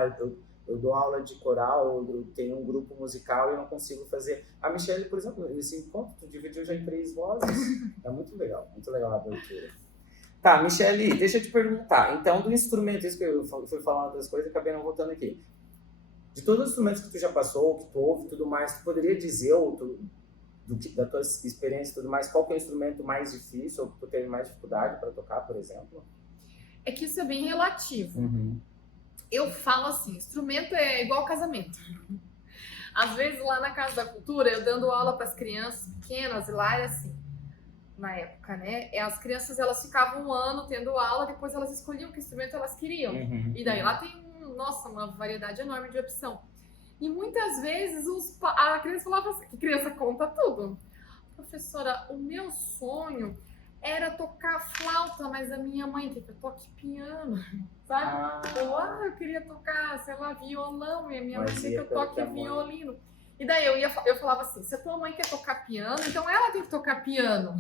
eu dou aula de coral, eu tenho um grupo musical e eu não consigo fazer. A Michelle, por exemplo, esse encontro, tu dividiu já em 3 vozes. É muito legal a abertura. Tá, Michelle, deixa eu te perguntar. Então, do instrumento, isso que eu fui falando outras coisas, acabei não voltando aqui. De todos os instrumentos que tu já passou, que tu ouve e tudo mais, tu poderia dizer, da tua experiência e tudo mais, qual que é o instrumento mais difícil, ou que tu teve mais dificuldade para tocar, por exemplo? É que isso é bem relativo. Eu falo assim, instrumento é igual casamento. Às vezes lá na Casa da Cultura, eu dando aula para as crianças pequenas, lá era assim, na época, né? As crianças, elas ficavam 1 ano tendo aula, depois elas escolhiam que instrumento elas queriam. E daí lá tem, uma variedade enorme de opção. E muitas vezes a criança falava assim, que criança conta tudo. Professora, o meu sonho era tocar flauta, mas a minha mãe quer que eu toque piano, sabe? Eu queria tocar, sei lá, violão, e a minha mãe quer que eu toque violino. E daí eu falava assim, se a tua mãe quer tocar piano, então ela tem que tocar piano.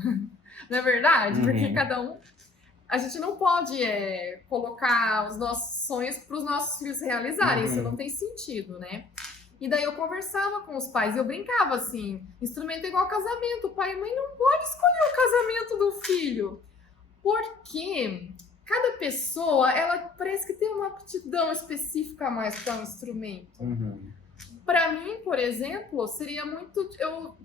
Não é verdade? Porque cada um... A gente não pode colocar os nossos sonhos para os nossos filhos realizarem, isso não tem sentido, né? E daí eu conversava com os pais, eu brincava assim, instrumento é igual casamento, o pai e a mãe não podem escolher o casamento do filho, porque cada pessoa, ela parece que tem uma aptidão específica a mais para um instrumento. Para mim, por exemplo, seria muito...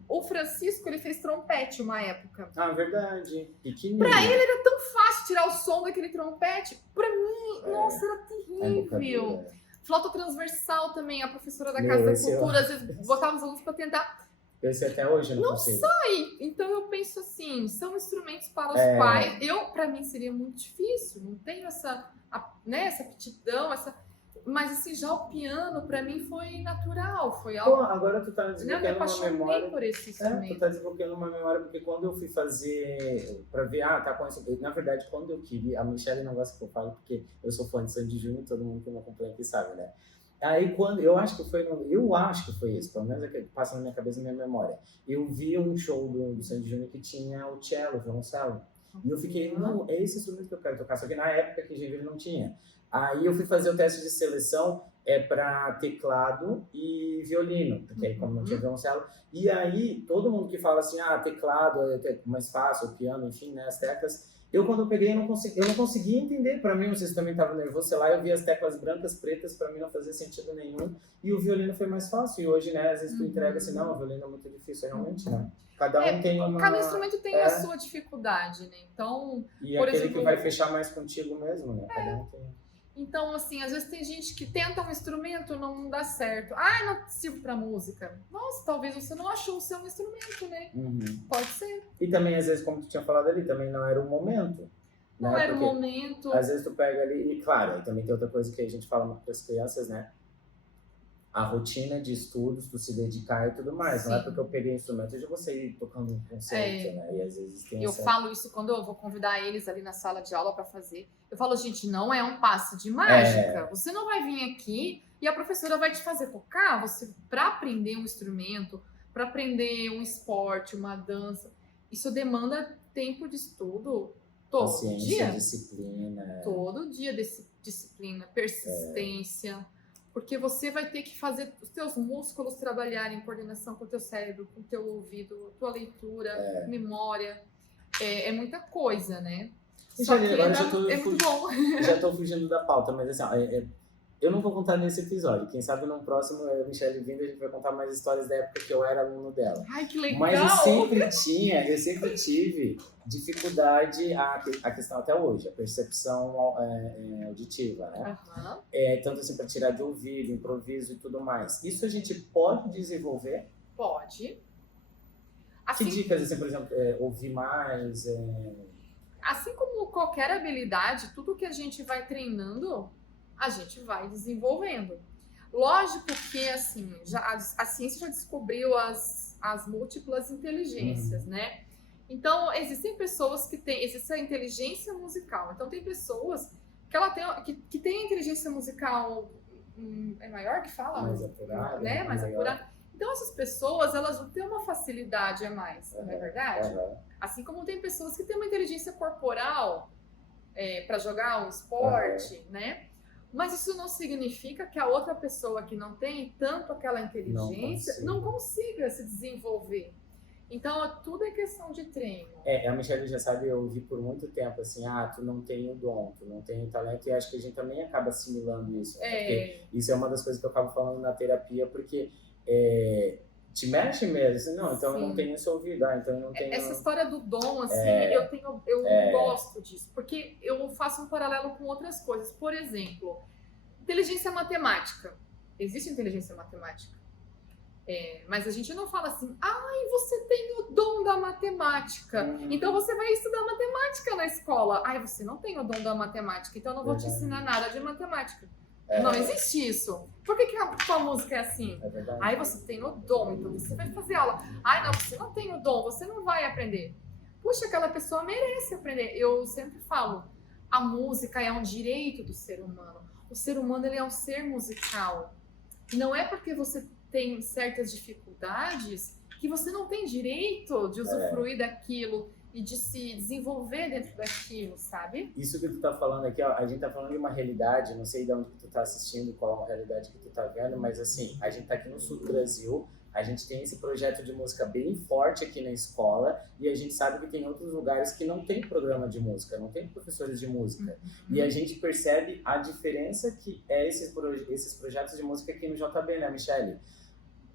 O Francisco, ele fez trompete uma época. Verdade. Para ele era tão fácil tirar o som daquele trompete, para mim, nossa, era terrível. Flauta transversal também, a professora da Casa da Cultura, às vezes botava os alunos para tentar. Eu sei até hoje, não consigo. Sai! Então eu penso assim, são instrumentos para os quais, para mim seria muito difícil, não tenho essa aptidão, Mas assim, já o piano pra mim foi natural, foi Pô, algo. agora tu tá Eu me desbloqueando uma apaixonei memória. por esse Tu instrumento. tá desbloqueando uma memória, porque quando eu fui fazer, pra ver, tá com isso. Na verdade, quando eu queria, a Michelle não gosta que eu falo, porque eu sou fã de Sandy Júnior, todo mundo que me acompanha aqui sabe, né? Aí quando, eu acho que foi isso, pelo menos é que passa na minha cabeça e na minha memória. Eu vi um show do Sandy Júnior que tinha o cello, o violoncelo. E eu fiquei, não, é esse instrumento que eu quero tocar, só que na época que Joinville não tinha. Aí eu fui fazer o teste de seleção para teclado e violino, porque aí como não tinha violoncelo. E aí todo mundo que fala assim, teclado é mais fácil, o piano, enfim, né, as teclas. Eu quando eu peguei, eu não conseguia entender. Para mim, vocês também estavam nervosos, sei lá, eu vi as teclas brancas, pretas, para mim não fazia sentido nenhum. E o violino foi mais fácil. E hoje, né, às vezes tu entrega assim, não, o violino é muito difícil, realmente, né? Cada um tem uma... Cada instrumento tem a sua dificuldade, né? Então, E por aquele exemplo, que vai fechar mais contigo mesmo, né? Cada um tem... Então, assim, às vezes tem gente que tenta um instrumento e não dá certo. não sirvo pra música. Nossa, talvez você não achou o seu instrumento, né? Pode ser. E também, às vezes, como tu tinha falado ali, também não era o momento. Não né? era o Porque, momento. às vezes tu pega ali, e claro, aí também tem outra coisa que a gente fala para as crianças, né? A rotina de estudos, tu se dedicar e tudo mais. Não é porque eu peguei instrumento, eu já vou sair tocando um concerto, né? E às vezes tem Eu falo isso quando eu vou convidar eles ali na sala de aula para fazer. Eu falo, gente, não é um passe de mágica. Você não vai vir aqui e a professora vai te fazer tocar. Você, para aprender um instrumento, para aprender um esporte, uma dança, isso demanda tempo de estudo todo paciência, dia. disciplina. Todo dia, disciplina, persistência. Porque você vai ter que fazer os teus músculos trabalharem em coordenação com o teu cérebro, com o teu ouvido, tua leitura, memória. É muita coisa, né? Só que agora é muito bom. Já tô fugindo da pauta, mas assim, eu não vou contar nesse episódio. Quem sabe no próximo, eu e a Michelle vindo, a gente vai contar mais histórias da época que eu era aluno dela. Ai, que legal! Mas eu sempre tive dificuldade, a questão até hoje, a percepção auditiva, né? Tanto assim, para tirar de ouvido, improviso e tudo mais. Isso a gente pode desenvolver? Pode. Assim, que dicas, assim, por exemplo, ouvir mais? Assim como qualquer habilidade, tudo que a gente vai treinando, a gente vai desenvolvendo. Lógico que, assim, a ciência já descobriu as múltiplas inteligências, né? Então, existem pessoas que têm... Existe a inteligência musical. Então, tem pessoas que têm a inteligência musical é maior que fala? Mais apurada. Né? Mais apurada. Então, essas pessoas, elas vão ter uma facilidade a mais, não é verdade? Assim como tem pessoas que têm uma inteligência corporal para jogar um esporte, né? Mas isso não significa que a outra pessoa que não tem tanto aquela inteligência não consiga se desenvolver. Então, tudo é questão de treino. A Michelle já sabe, eu ouvi por muito tempo assim, tu não tem o dom, tu não tem o talento, e acho que a gente também acaba assimilando isso. Né? Porque isso é uma das coisas que eu acabo falando na terapia, porque te mexe mesmo, assim, não, então eu não tenho esse ouvido, então eu não tenho... Essa história do dom, assim, eu gosto disso, porque eu faço um paralelo com outras coisas. Por exemplo, inteligência matemática. Existe inteligência matemática. Mas a gente não fala assim, você tem o dom da matemática, então você vai estudar matemática na escola. Você não tem o dom da matemática, então eu não vou te ensinar nada de matemática. Não existe isso. Por que a tua música é assim? Você tem o dom, então você vai fazer aula. Não, você não tem o dom, você não vai aprender. Puxa, aquela pessoa merece aprender. Eu sempre falo, a música é um direito do ser humano. O ser humano, ele é um ser musical. Não é porque você tem certas dificuldades que você não tem direito de usufruir daquilo e de se desenvolver dentro daquilo, sabe? Isso que tu tá falando aqui, a gente tá falando de uma realidade, não sei de onde que tu tá assistindo, qual a realidade que tu tá vendo, mas assim, a gente tá aqui no sul do Brasil, a gente tem esse projeto de música bem forte aqui na escola e a gente sabe que tem outros lugares que não tem programa de música, não tem professores de música. E a gente percebe a diferença que é esses projetos de música aqui no JB, né, Michelle?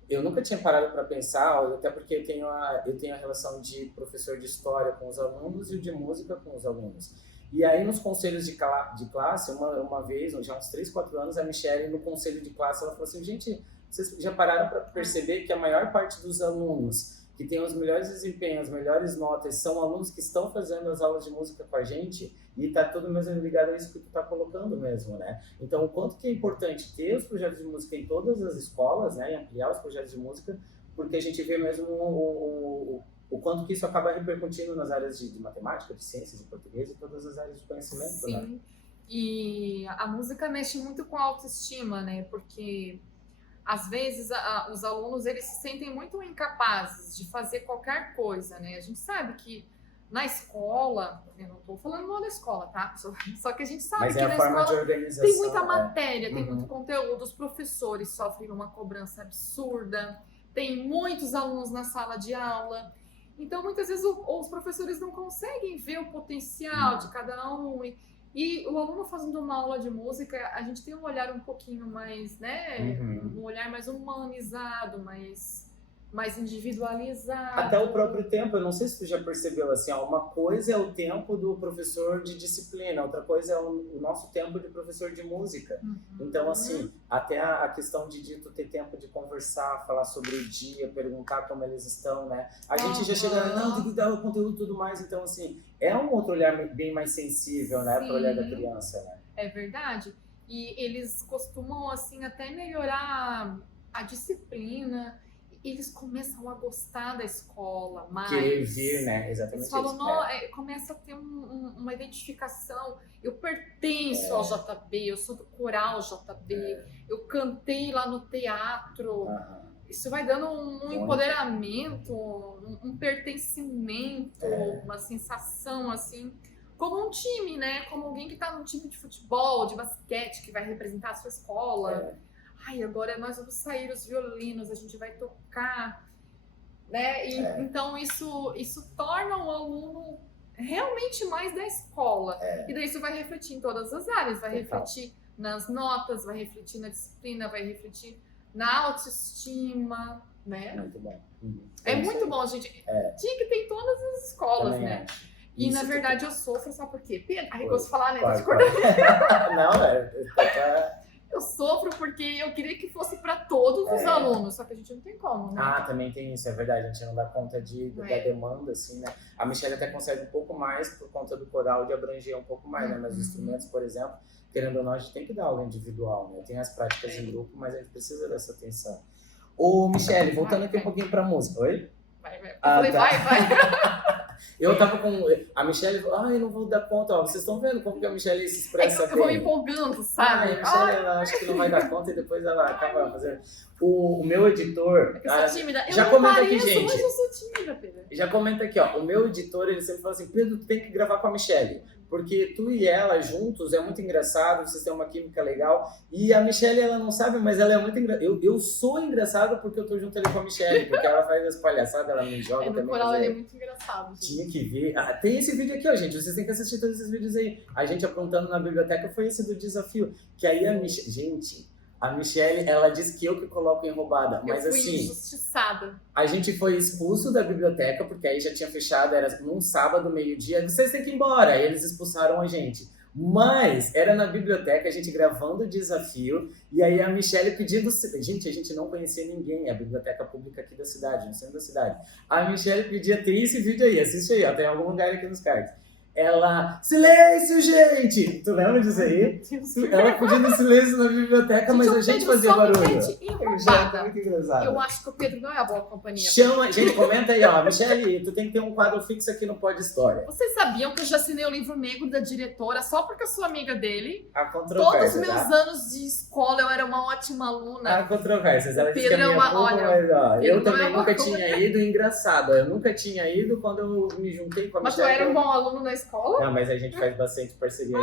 Eu nunca tinha parado para pensar, até porque eu tenho a relação de professor de história com os alunos e o de música com os alunos. E aí, nos conselhos de classe, uma vez, já uns 3, 4 anos, a Michelle, no conselho de classe, ela falou assim, gente, vocês já pararam para perceber que a maior parte dos alunos que tem os melhores desempenhos, as melhores notas, são alunos que estão fazendo as aulas de música com a gente e tá tudo mesmo ligado a isso que tu tá colocando mesmo, né? Então, o quanto que é importante ter os projetos de música em todas as escolas, né? E ampliar os projetos de música, porque a gente vê mesmo o quanto que isso acaba repercutindo nas áreas de matemática, de ciência, de português e todas as áreas de conhecimento, Sim. né? E a música mexe muito com a autoestima, né? Porque às vezes os alunos eles se sentem muito incapazes de fazer qualquer coisa, né? A gente sabe que na escola, eu não estou falando mal da escola, tá? Só que a gente sabe Mas que é a na forma de escola organização. tem muita matéria, tem Uhum. muito conteúdo, os professores sofrem uma cobrança absurda, tem muitos alunos na sala de aula. Então, muitas vezes os professores não conseguem ver o potencial de cada um. E o aluno fazendo uma aula de música, a gente tem um olhar um pouquinho mais, né? Uhum. Um olhar mais humanizado, mais individualizado. Até o próprio tempo, eu não sei se tu já percebeu, assim, ó, uma coisa é o tempo do professor de disciplina, outra coisa é o nosso tempo de professor de música. Uhum. Então, assim, até a questão de tu ter tempo de conversar, falar sobre o dia, perguntar como eles estão, né? A gente já chega, não, tem que dar o conteúdo e tudo mais, então, assim, é um outro olhar bem mais sensível, né, para o olhar da criança, né? É verdade. E eles costumam, assim, até melhorar a disciplina. Eles começam a gostar da escola mais. Querer vir, né? Exatamente. Eles falam, começa a ter uma identificação. Eu pertenço ao JB, eu sou do coral JB, eu cantei lá no teatro. Isso vai dando um empoderamento, um pertencimento, uma sensação assim, como um time, né? Como alguém que está num time de futebol, de basquete, que vai representar a sua escola. Ai, agora nós vamos sair os violinos, a gente vai tocar, né? Então isso torna o aluno realmente mais da escola. E daí isso vai refletir em todas as áreas, vai refletir nas notas, vai refletir na disciplina, vai refletir na autoestima, né? Muito bom. É muito bom, gente. Tinha que ter em todas as escolas, também né? Acho. E Isso na verdade eu sofro, sabe por quê? Pedro, aí gosto de falar, né? Não, Eu sofro porque eu queria que fosse para todos os alunos, só que a gente não tem como, né? Também tem isso, é verdade, a gente não dá conta da demanda, assim, né? A Michelle até consegue um pouco mais por conta do coral de abranger um pouco mais, né? Mas os instrumentos, por exemplo, querendo ou não, a gente tem que dar aula individual, né? Tem as práticas em grupo, mas a gente precisa dessa atenção. Ô, Michelle, voltando aqui um pouquinho pra música. Oi? Vai. Eu falei, vai. Eu tava com... A Michelle falou, eu não vou dar conta. Ó, vocês estão vendo como que a Michelle se expressa eu vou me empolgando, sabe? A Michelle, ela acha que não vai dar conta e depois ela acaba fazendo... O meu editor... Eu sou tímida. Já comenta aqui, gente. Mas eu sou tímida, Pedro. Já comenta aqui, ó. O meu editor, ele sempre fala assim, Pedro, tu tem que gravar com a Michelle. Porque tu e ela juntos é muito engraçado, vocês têm uma química legal. E a Michelle, ela não sabe, mas ela é muito engraçada. Eu sou engraçado porque eu tô junto ali com a Michelle, porque ela faz as palhaçadas, ela me joga também. No coral ele é muito engraçado, gente. Tinha que ver. Tem esse vídeo aqui, ó, gente. Vocês têm que assistir todos esses vídeos aí. A gente aprontando na biblioteca foi esse do desafio. Que aí a Michelle... Gente... A Michelle, ela disse que eu que coloco em roubada, mas eu fui assim... injustiçada. A gente foi expulso da biblioteca, porque aí já tinha fechado, era num sábado, meio-dia, vocês têm que ir embora. Aí eles expulsaram a gente. Mas era na biblioteca, a gente gravando o desafio, e aí a Michelle pedindo... Gente, a gente não conhecia ninguém, é a biblioteca pública aqui da cidade, no centro da cidade. A Michelle pedia, tem esse vídeo aí, assiste aí, ó, tem algum lugar aqui nos cards. Ela, silêncio, gente! Tu lembra disso aí? Ela pedindo silêncio na biblioteca, mas a gente fazia barulho. Eu acho que o Pedro não é a boa companhia. Chama, gente, comenta aí, ó. Michelle, tu tem que ter um quadro fixo aqui no Pod História. Vocês sabiam que eu já assinei o livro negro da diretora só porque eu sou amiga dele? Há controvérsias. Todos os meus anos de escola eu era uma ótima aluna. Há controvérsias. Ela disse Pedro que a minha culpa, mas ó, eu também nunca tinha ido, engraçado. Eu nunca tinha ido quando eu me juntei com a Michelle. Mas tu era um bom aluno na escola? Não, mas a gente faz bastante parceria.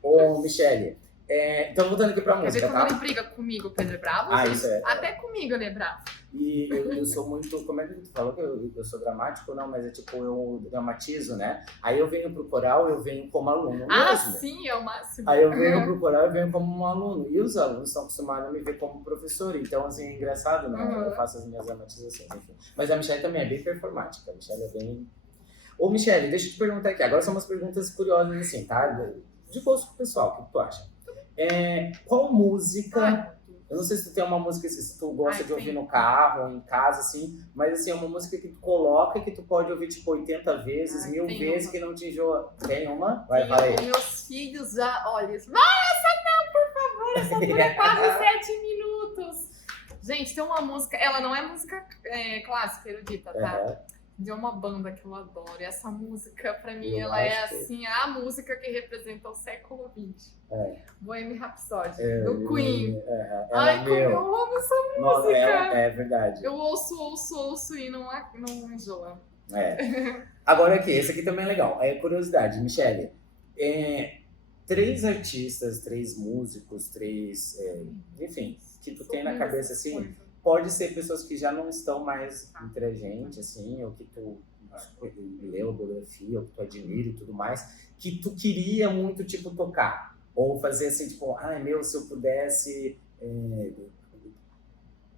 Ô, Michelle, então voltando aqui pra música, tá? Ele briga comigo, Pedro é bravo. Isso é. Até comigo ele é bravo. E eu sou muito... Como é que tu falou que eu sou dramático? Não, mas é tipo, eu dramatizo, né? Aí eu venho pro coral, eu venho como aluno mesmo. Sim, é o máximo. Aí eu venho pro coral, eu venho como um aluno. E os alunos estão acostumados a me ver como professor. Então, assim, é engraçado, né? Eu faço as minhas dramatizações, enfim. Mas a Michelle também é bem performática. A Michelle é bem... Ô, Michelle, deixa eu te perguntar aqui. Agora são umas perguntas curiosas, assim, tá? De gosto pessoal, o que tu acha? Qual música... Eu não sei se tu tem uma música, se tu gosta Ai, de ouvir tem. no carro, ou em casa, assim, mas assim, é uma música que tu coloca e que tu pode ouvir tipo 80 vezes, Ai, 1000 tem vezes, uma. que não te enjoa. Tem uma? Vai, Tem fala aí. os meus filhos já, olha, isso. Nossa, não, por favor, essa dura quase 7 minutos. Gente, tem uma música, ela não é música clássica, erudita, tá? Aham. De uma banda que eu adoro. E essa música, pra mim, Eu ela é acho que- assim, a música que representa o século XX. É. Bohemian Rhapsody, É, do Queen. Ela, Ai, como meu, eu amo essa nossa, música. é verdade. Eu ouço e não enjoa. É. Agora aqui, esse aqui também é legal. É curiosidade, Michele. 3 artistas, 3 músicos, 3, enfim, que tu tem na cabeça assim, pode ser pessoas que já não estão mais entre a gente, assim, ou que tu leu a biografia, ou que tu admira e tudo mais, que tu queria muito, tipo, tocar. Ou fazer assim, tipo, ai meu, se eu pudesse,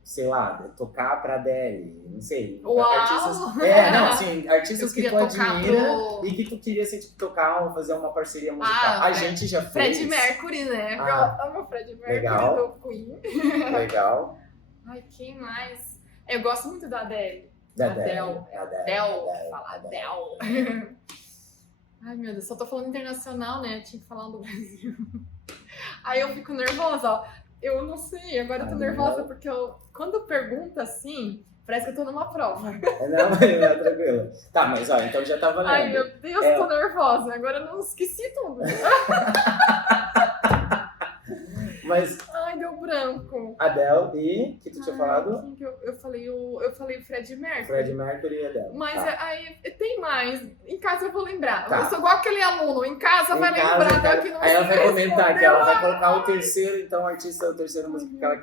sei lá, tocar pra Adele, não sei. Uau! Artistas, não, assim, artistas Eu que queria tu tocar admira pro- e que tu queria, assim, tipo, tocar ou fazer uma parceria musical. Ah, A gente já fez. Freddie Mercury, né? Ah, Eu amo o Freddie Mercury legal. do Queen. Legal. Ai, quem mais? Eu gosto muito da Adele. Da Adele. Adele. Fala Adele. Ai, meu Deus, só tô falando internacional, né? Tinha que falar do Brasil. Aí eu fico nervosa, ó. Eu não sei, agora eu tô nervosa porque quando pergunta assim, parece que eu tô numa prova. Não, não, tranquilo. Tá, mas ó, então já tá valendo. Ai, meu Deus, tô nervosa. Agora eu não esqueci tudo. Mas Ai, deu branco. Adele e que tu tinha falado? Quem que eu falei o Freddie Mercury. Freddie Mercury e Adele. Mas tá. aí tem mais. Em casa eu vou lembrar. Tá. Eu sou igual aquele aluno. Em casa vai lembrar daqui no Aí ela vai comentar que ela vai colocar o respondeu. terceiro, então o artista, o terceiro músico que ela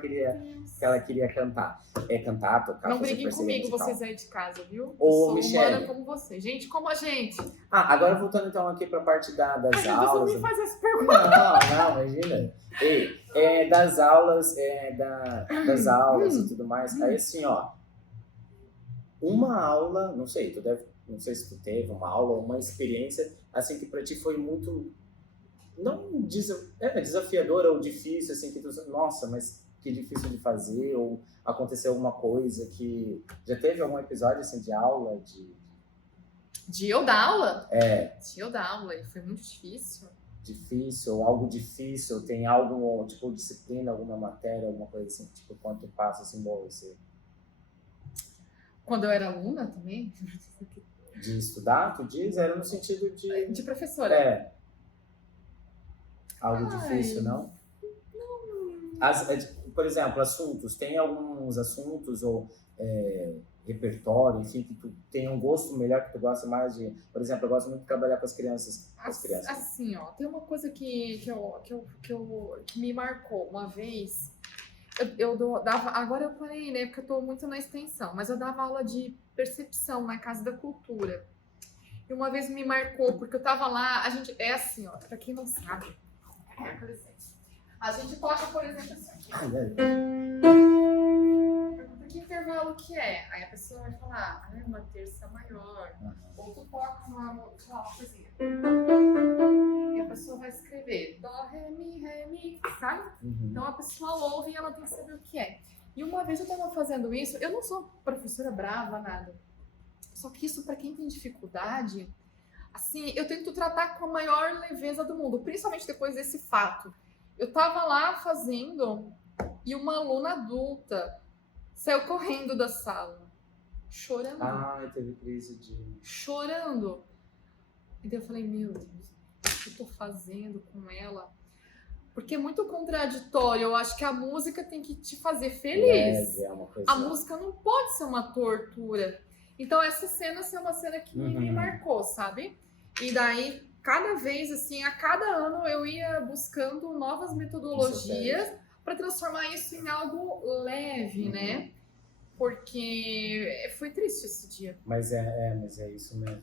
queria cantar. Cantar, tocar, Não fazer briguem parceria comigo, musical. vocês aí de casa, viu? Ô, eu sou Michele. humana como você. Gente, como a gente. Agora voltando então aqui pra parte das Ai, meu Deus, aulas. não me faz essa pergunta. Não, imagina. Das aulas, das aulas e tudo mais. Aí assim, ó, uma aula, não sei se tu teve uma aula ou uma experiência assim que pra ti foi muito, não desafiadora ou difícil, assim, que tu, nossa, mas que difícil de fazer, ou aconteceu alguma coisa que, já teve algum episódio assim de aula, De eu dar aula? É. De eu dar aula, e foi muito difícil. Difícil, ou algo difícil, tem algo, tipo, disciplina, alguma matéria, alguma coisa assim, tipo, quando tu passa assim, bom, você Quando eu era aluna também. de estudar, tu diz, era no sentido de... De professora. Algo Ai. difícil, não? Por exemplo, assuntos, tem alguns assuntos ou repertório, enfim, que tu tem um gosto melhor, que tu gosta mais de... Por exemplo, eu gosto muito de trabalhar com as crianças. Assim, ó, tem uma coisa que me marcou uma vez. Eu dava, agora eu parei, né, porque eu tô muito na extensão, mas eu dava aula de percepção na Casa da Cultura. E uma vez me marcou, porque eu tava lá, é assim, ó, pra quem não sabe, com licença. A gente toca, por exemplo, assim aqui. Pergunta que intervalo que é. Aí a pessoa vai falar, uma terça maior. Ou tu toca uma coisinha. E a pessoa vai escrever dó, ré, mi, sabe? Então a pessoa ouve e ela tem que saber o que é. E uma vez eu tava fazendo isso, eu não sou professora brava, nada. Só que isso, pra quem tem dificuldade, assim, eu tento tratar com a maior leveza do mundo, principalmente depois desse fato. Eu tava lá fazendo e uma aluna adulta saiu correndo da sala, chorando. Teve crise de... Chorando. E daí eu falei, meu Deus, o que eu tô fazendo com ela? Porque é muito contraditório. Eu acho que a música tem que te fazer feliz. Uma coisa... A música não pode ser uma tortura. Então essa cena é uma cena que me marcou, sabe? E daí, cada vez, assim, a cada ano eu ia buscando novas metodologias para transformar isso em algo leve, né? Porque foi triste esse dia. Mas é isso mesmo.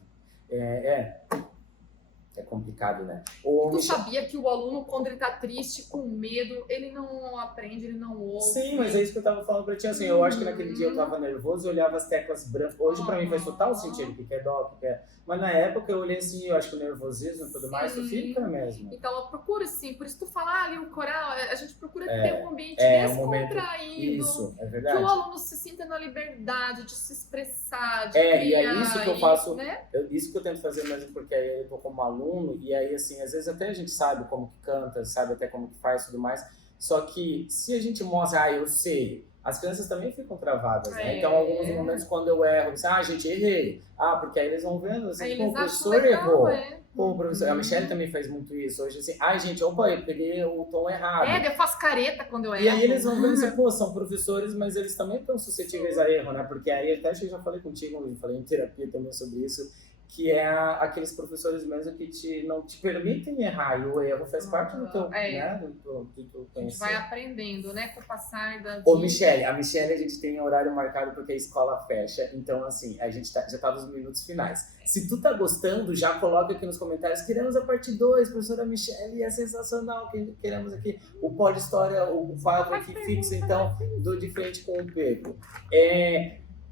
É complicado, né? Ou Tu sabia que o aluno, quando ele tá triste, com medo, ele não aprende, ele não ouve. Sim, mas é isso que eu tava falando pra ti, assim, eu acho que naquele dia eu tava nervoso e olhava as teclas brancas. Hoje pra mim faz total sentido o que é dó, o que é... Mas na época eu olhei assim, eu acho que o nervosismo e tudo mais, tu fica mesmo. Então eu procuro sim, por isso tu falar ali o coral, a gente procura ter um ambiente um momento... descontraído. Isso, é verdade. Que o aluno se sinta na liberdade de se expressar, de criar. E é isso que eu faço, né? Isso que eu tento fazer mesmo, porque aí eu tô como aluno, e aí assim, às vezes até a gente sabe como que canta, sabe até como que faz e tudo mais, só que se a gente mostra, eu sei, as crianças também ficam travadas, né? Então, alguns momentos quando eu erro, gente, errei. Porque aí eles vão vendo, assim, o professor errou. Pô, professor, a Michelle também faz muito isso. Hoje, assim, gente, opa, eu peguei o tom errado. Eu faço careta quando eu erro. E aí eles vão vendo assim, pô, são professores, mas eles também estão suscetíveis a erro, né? Porque aí, até acho que eu já falei contigo, eu falei em terapia também sobre isso, que é aqueles professores mesmo que não te permitem errar, e o erro faz parte do teu, né, do teu conhecimento. A gente vai aprendendo, né, com o passar da vida. Ô, Michelle, a gente tem horário marcado porque a escola fecha, então, assim, a gente já tá nos minutos finais. Se tu tá gostando, já coloca aqui nos comentários, queremos a parte 2, professora Michelle, é sensacional, queremos aqui o Pod História, o quadro aqui fixo, então, do De Frente com o Pedro.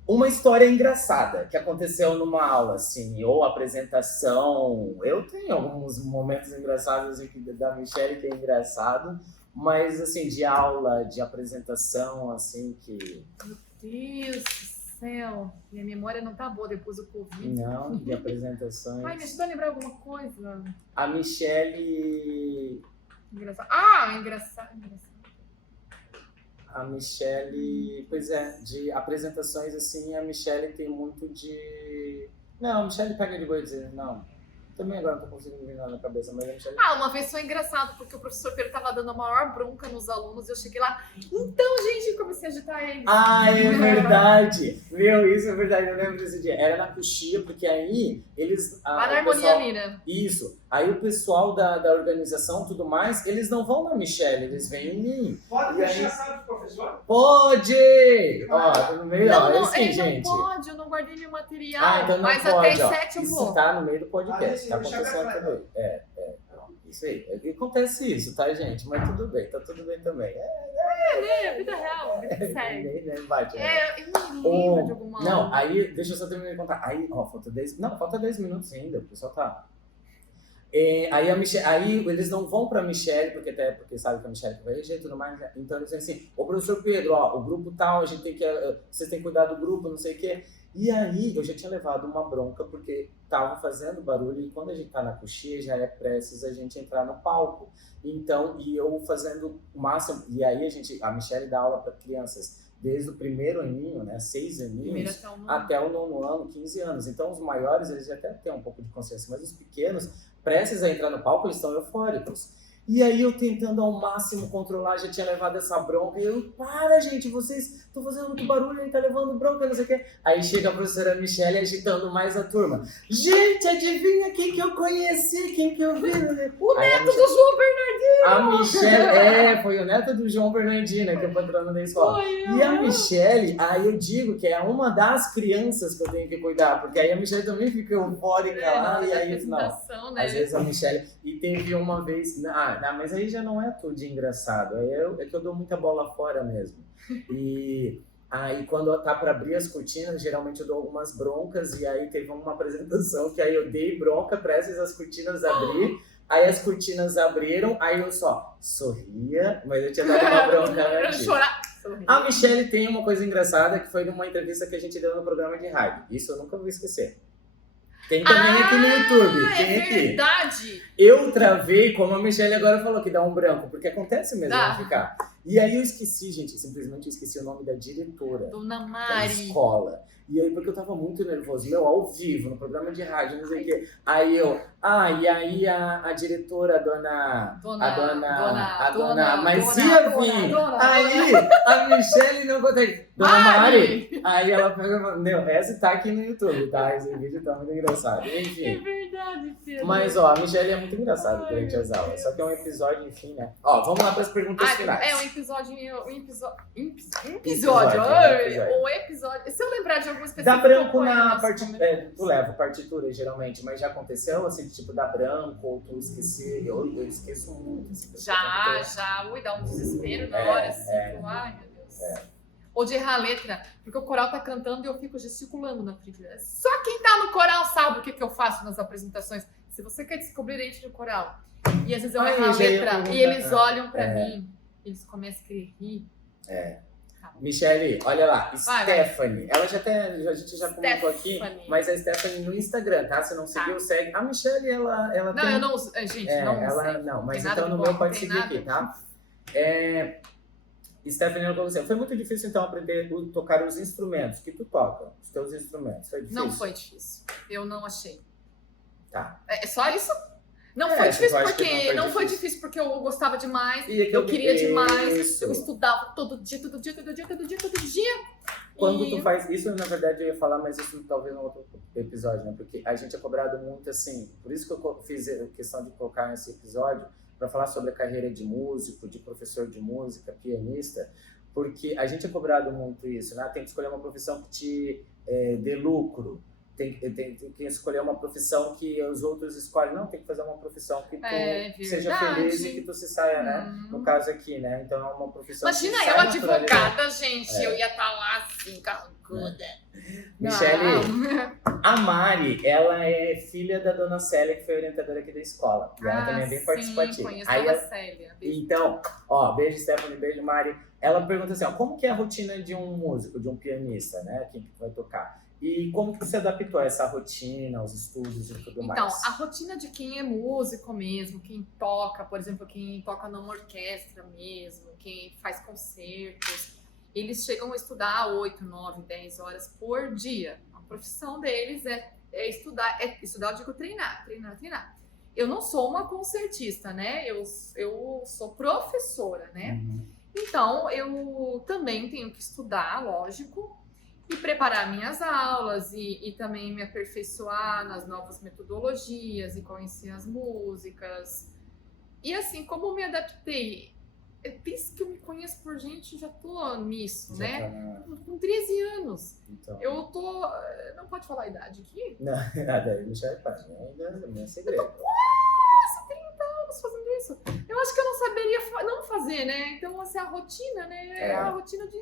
Uma história engraçada que aconteceu numa aula, assim, ou apresentação. Eu tenho alguns momentos engraçados aqui da Michelle que é engraçado, mas, assim, de aula, de apresentação, assim, que... Meu Deus do céu, minha memória não tá boa depois do Covid. Não, de apresentações... Me ajuda a lembrar alguma coisa. A Michelle... Engraçado. Engraçado. A Michelle, pois de apresentações assim, a Michelle tem muito de... Não, a Michelle pega de boa dizer, não. Também agora não tô conseguindo ver nada na cabeça, mas a Michelle... Uma vez foi engraçado, porque o professor Pedro tava dando a maior bronca nos alunos, e eu cheguei lá, então, gente, eu comecei a agitar eles. É verdade! Meu, isso é verdade, eu lembro desse dia. Era na coxia, porque aí eles... Lá na harmonia ali, né? Isso. Aí o pessoal da organização e tudo mais, eles não vão na Michelle, eles vêm em mim. Pode deixar a sala do professor? Pode! No meio, gente. Não pode, eu não guardei meu material, então não mas pode, até às 7 eu vou. Isso tá no meio do podcast, tá acontecendo também. Isso aí. Acontece isso, tá, gente? Mas tudo bem, tá tudo bem também. Vida real, vida séria. Nem bate, eu me lembro de alguma... Não, aí, deixa eu só terminar de contar. Aí, falta 10 minutos ainda, o pessoal tá... Aí eles não vão pra Michelle, porque sabe que a Michelle vai reger e tudo mais, né? Então eles dizem assim, ô professor Pedro, o grupo tal, vocês têm que cuidar do grupo, não sei o quê. E aí eu já tinha levado uma bronca, porque tava fazendo barulho, e quando a gente tá na coxia, já é prestes a gente entrar no palco. Então, e eu fazendo o máximo, e aí a Michelle dá aula para crianças desde o primeiro aninho, né, 6 aninhos, até o 9º ano, 15 anos. Então os maiores, eles já até têm um pouco de consciência, mas os pequenos, prestes a entrar no palco, eles estão eufóricos. E aí eu tentando ao máximo controlar, já tinha levado essa bronca, e eu, gente, vocês estão fazendo muito barulho, ele tá levando bronca, não sei o quê. Aí chega a professora Michelle agitando mais a turma. Gente, adivinha quem que eu conheci, quem que eu vi? O neto do João Bernardino! A Michelle, foi o neto do João Bernardino, que é o patrono da escola. E a Michelle, aí eu digo que é uma das crianças que eu tenho que cuidar, porque aí a Michelle também fica eufórica lá, e aí, não. Né? Às vezes a Michelle, e teve uma vez, mas aí já não é tudo de engraçado, aí é que eu dou muita bola fora mesmo. E aí quando tá para abrir as cortinas, geralmente eu dou algumas broncas, e aí teve uma apresentação que aí eu dei bronca prestes as cortinas abrir, aí as cortinas abriram, aí eu só sorria, mas eu tinha dado uma bronca antes. A Michelle tem uma coisa engraçada que foi numa entrevista que a gente deu no programa de rádio, isso eu nunca vou esquecer. Tem também aqui no YouTube. Tem aqui. Verdade! Eu travei, como a Michelle agora falou, que dá um branco, porque acontece mesmo de ficar. E aí eu esqueci, gente, simplesmente esqueci o nome da diretora. Dona Da Mari. escola. E aí, porque eu tava muito nervoso, ao vivo, no programa de rádio, não sei o quê. Aí eu, e aí a diretora, a dona, mas ia vir. Aí a Michelle não consegue. Dona Mari. Aí ela pegou e falou, essa tá aqui no YouTube, tá? Esse vídeo tá muito engraçado. Enfim. É verdade. verdade, Pedro. Mas, ó, a Michelle é muito engraçada durante as aulas. Só que é um episódio, enfim, né? Ó, vamos lá para as perguntas finais. É um episódio. Episódio. O episódio. Se eu lembrar de algum específico. Dá branco na partitura. partitura. Tu leva partitura, geralmente, mas já aconteceu, assim, tipo, dá branco ou tu esquecer? Eu esqueço muito. Assim, Já. Ui, dá um desespero na hora, assim. Ai, meu Deus. Ou de errar a letra, porque o coral tá cantando e eu fico gesticulando na frente. Só quem tá no coral sabe o que eu faço nas apresentações. Se você quer descobrir dentro do coral, e às vezes eu erro a letra e eles olham pra mim, eles começam a querer rir. Tá. Michelle, olha lá, Vai. Stephanie. Ela a gente já comentou aqui, mas a Stephanie no Instagram, tá? Se não seguiu, segue. A Michelle, ela Não, tem... eu não uso. Gente, não ela sei. não, mas Tem nada então no de meu bom, pode tem seguir nada. aqui, tá? Stephanie, ela falou assim, foi muito difícil então aprender a tocar os instrumentos que tu toca, os teus instrumentos. Foi difícil? Não foi difícil. Eu não achei. Tá. É só isso? Não foi difícil eu acho que porque não foi difícil porque eu gostava demais, E eu queria demais, isso. eu estudava todo dia. Quando tu faz isso, na verdade eu ia falar, mas isso talvez no outro episódio, né? Porque a gente é cobrado muito assim, por isso que eu fiz a questão de colocar nesse episódio, para falar sobre a carreira de músico, de professor de música, pianista, porque a gente é cobrado muito isso, né? Tem que escolher uma profissão que te dê lucro, tem que escolher uma profissão que os outros escolhem. Não, tem que fazer uma profissão que tu seja feliz e que tu se saia, né? No caso aqui, né? Então é uma profissão Imagina que eu, sai advogada, gente, eu ia estar lá assim, carrancuda. Michelle, a Mari, ela é filha da Dona Célia, que foi orientadora aqui da escola. E ela também é bem participativa. Conheço Aí a Dona Célia. Beijo. Então, ó, beijo Stephanie, beijo Mari. Ela pergunta assim, ó, como que é a rotina de um músico, de um pianista, né? Quem que vai tocar? E como que você adaptou a essa rotina, aos estudos e tudo mais? Então, a rotina de quem é músico mesmo, quem toca, por exemplo, quem toca numa orquestra mesmo, quem faz concertos, eles chegam a estudar 8, 9, 10 horas por dia. A profissão deles é estudar, eu digo treinar. Eu não sou uma concertista, né? Eu sou professora, né? Então, eu também tenho que estudar, lógico, e preparar minhas aulas e também me aperfeiçoar nas novas metodologias e conhecer as músicas. E assim, como me adaptei? Desde que eu me conheço por gente, já tô nisso, Já né? tá Com 13 anos. Então. Eu tô... Não pode falar a idade aqui? Não, nada, Michelle faz, né? Ainda é segredo. Eu tô quase 30 anos fazendo isso. Eu acho que eu não saberia não fazer, né? Então, assim, a rotina, né? É a rotina de...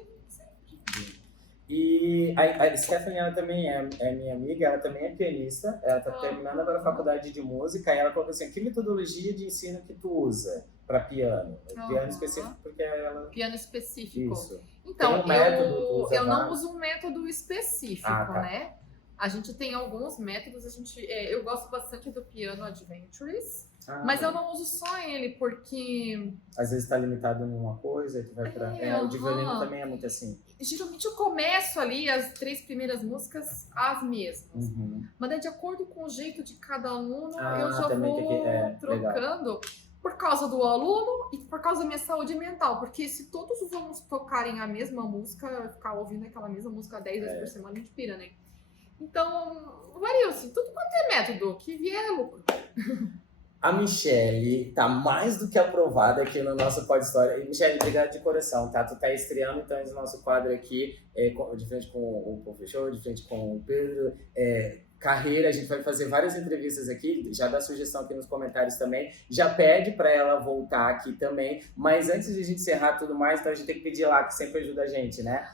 E a Stephanie, ela também é minha amiga, ela também é pianista, ela tá terminando agora a faculdade de música, e ela colocou assim, que metodologia de ensino que tu usa para piano? Piano específico, porque ela... Piano específico. Isso. Então, Tem um método, tu usa eu não mais? uso um método específico, Ah, tá. né? A gente tem alguns métodos, eu gosto bastante do Piano Adventures, mas eu não uso só ele, porque... Às vezes tá limitado numa coisa, e tu vai pra... o de violino também é muito assim. Geralmente eu começo ali as 3 primeiras músicas as mesmas. Mas é de acordo com o jeito de cada aluno, eu já vou trocando. Por causa do aluno e por causa da minha saúde mental. Porque se todos os alunos tocarem a mesma música, ficar ouvindo aquela mesma música 10 vezes por semana, a gente pira, né? Então, varia-se. Tudo quanto é método, que vier é lucro. A Michelle tá mais do que aprovada aqui no nosso Pod História. E, Michelle, obrigado de coração, tá? Tu tá estreando, então, esse nosso quadro aqui, de frente com o professor, de frente com o Pedro, carreira, a gente vai fazer várias entrevistas aqui, já dá sugestão aqui nos comentários também, já pede para ela voltar aqui também, mas antes de a gente encerrar tudo mais, então a gente tem que pedir lá, que sempre ajuda a gente, né?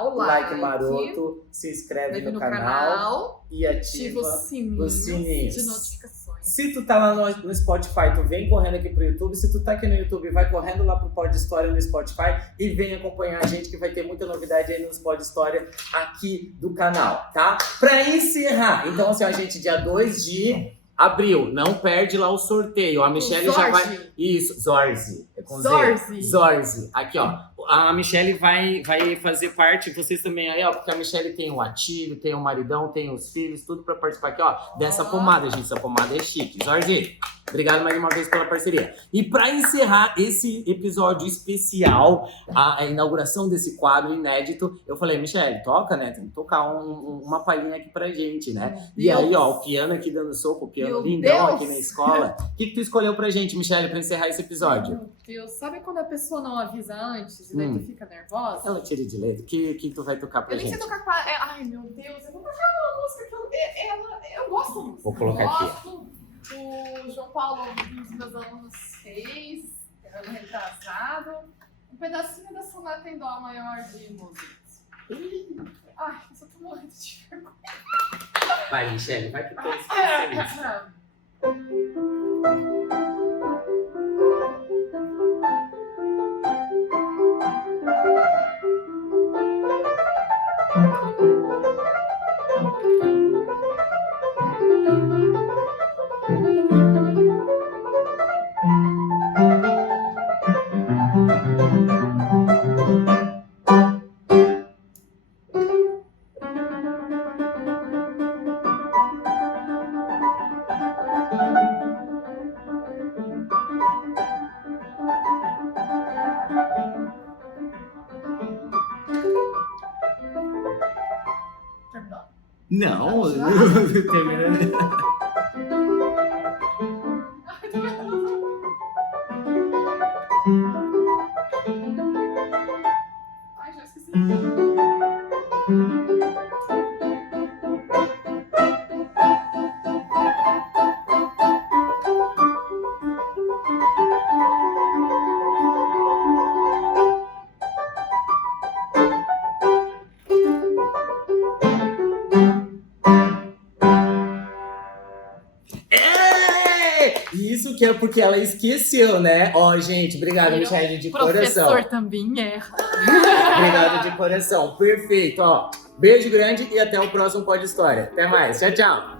O like maroto, se inscreve no canal e ativa os sininhos de notificações. Se tu tá lá no Spotify, tu vem correndo aqui pro YouTube. Se tu tá aqui no YouTube, vai correndo lá pro Pod História no Spotify e vem acompanhar a gente, que vai ter muita novidade aí nos Pod História aqui do canal, tá? Pra encerrar, então assim, a gente, dia 2 de abril, não perde lá o sorteio. A Michelle já vai... Isso, Zorzi. É com Z. Zorzi. Aqui, ó. A Michelle vai fazer parte, vocês também aí, ó, porque a Michelle tem o ativo, tem o maridão, tem os filhos, tudo pra participar aqui, ó, dessa pomada, gente. Essa pomada é chique. Zorzi. Obrigado mais uma vez pela parceria. E para encerrar esse episódio especial, a inauguração desse quadro inédito, eu falei, Michele, toca, né? Tem que tocar uma palhinha aqui pra gente, né? E aí, ó, o piano aqui dando soco, o piano lindão aqui na escola. O que tu escolheu pra gente, Michele, pra encerrar esse episódio? Meu Deus, sabe quando a pessoa não avisa antes e daí tu fica nervosa? Ela tira de letra. O que tu vai tocar pra Eu nem gente? sei tocar com ai, meu Deus, eu vou tocar uma música que eu gosto da música. Vou colocar aqui. Gosto. O João Paulo, um dos meus alunos, fez, ano retrasado, um pedacinho da sonata em dó maior de Mozart. Ai, eu só tô morrendo de vergonha. Vai, Michele, vai que tem esse Terminou? Não, terminando. Ai, já esqueci. Isso que é porque ela esqueceu, né? Ó, gente, obrigado, Michele, de coração. Professor também erra. Obrigado de coração. Perfeito, ó. Beijo grande e até o próximo Pod História. Até mais. Tchau, tchau.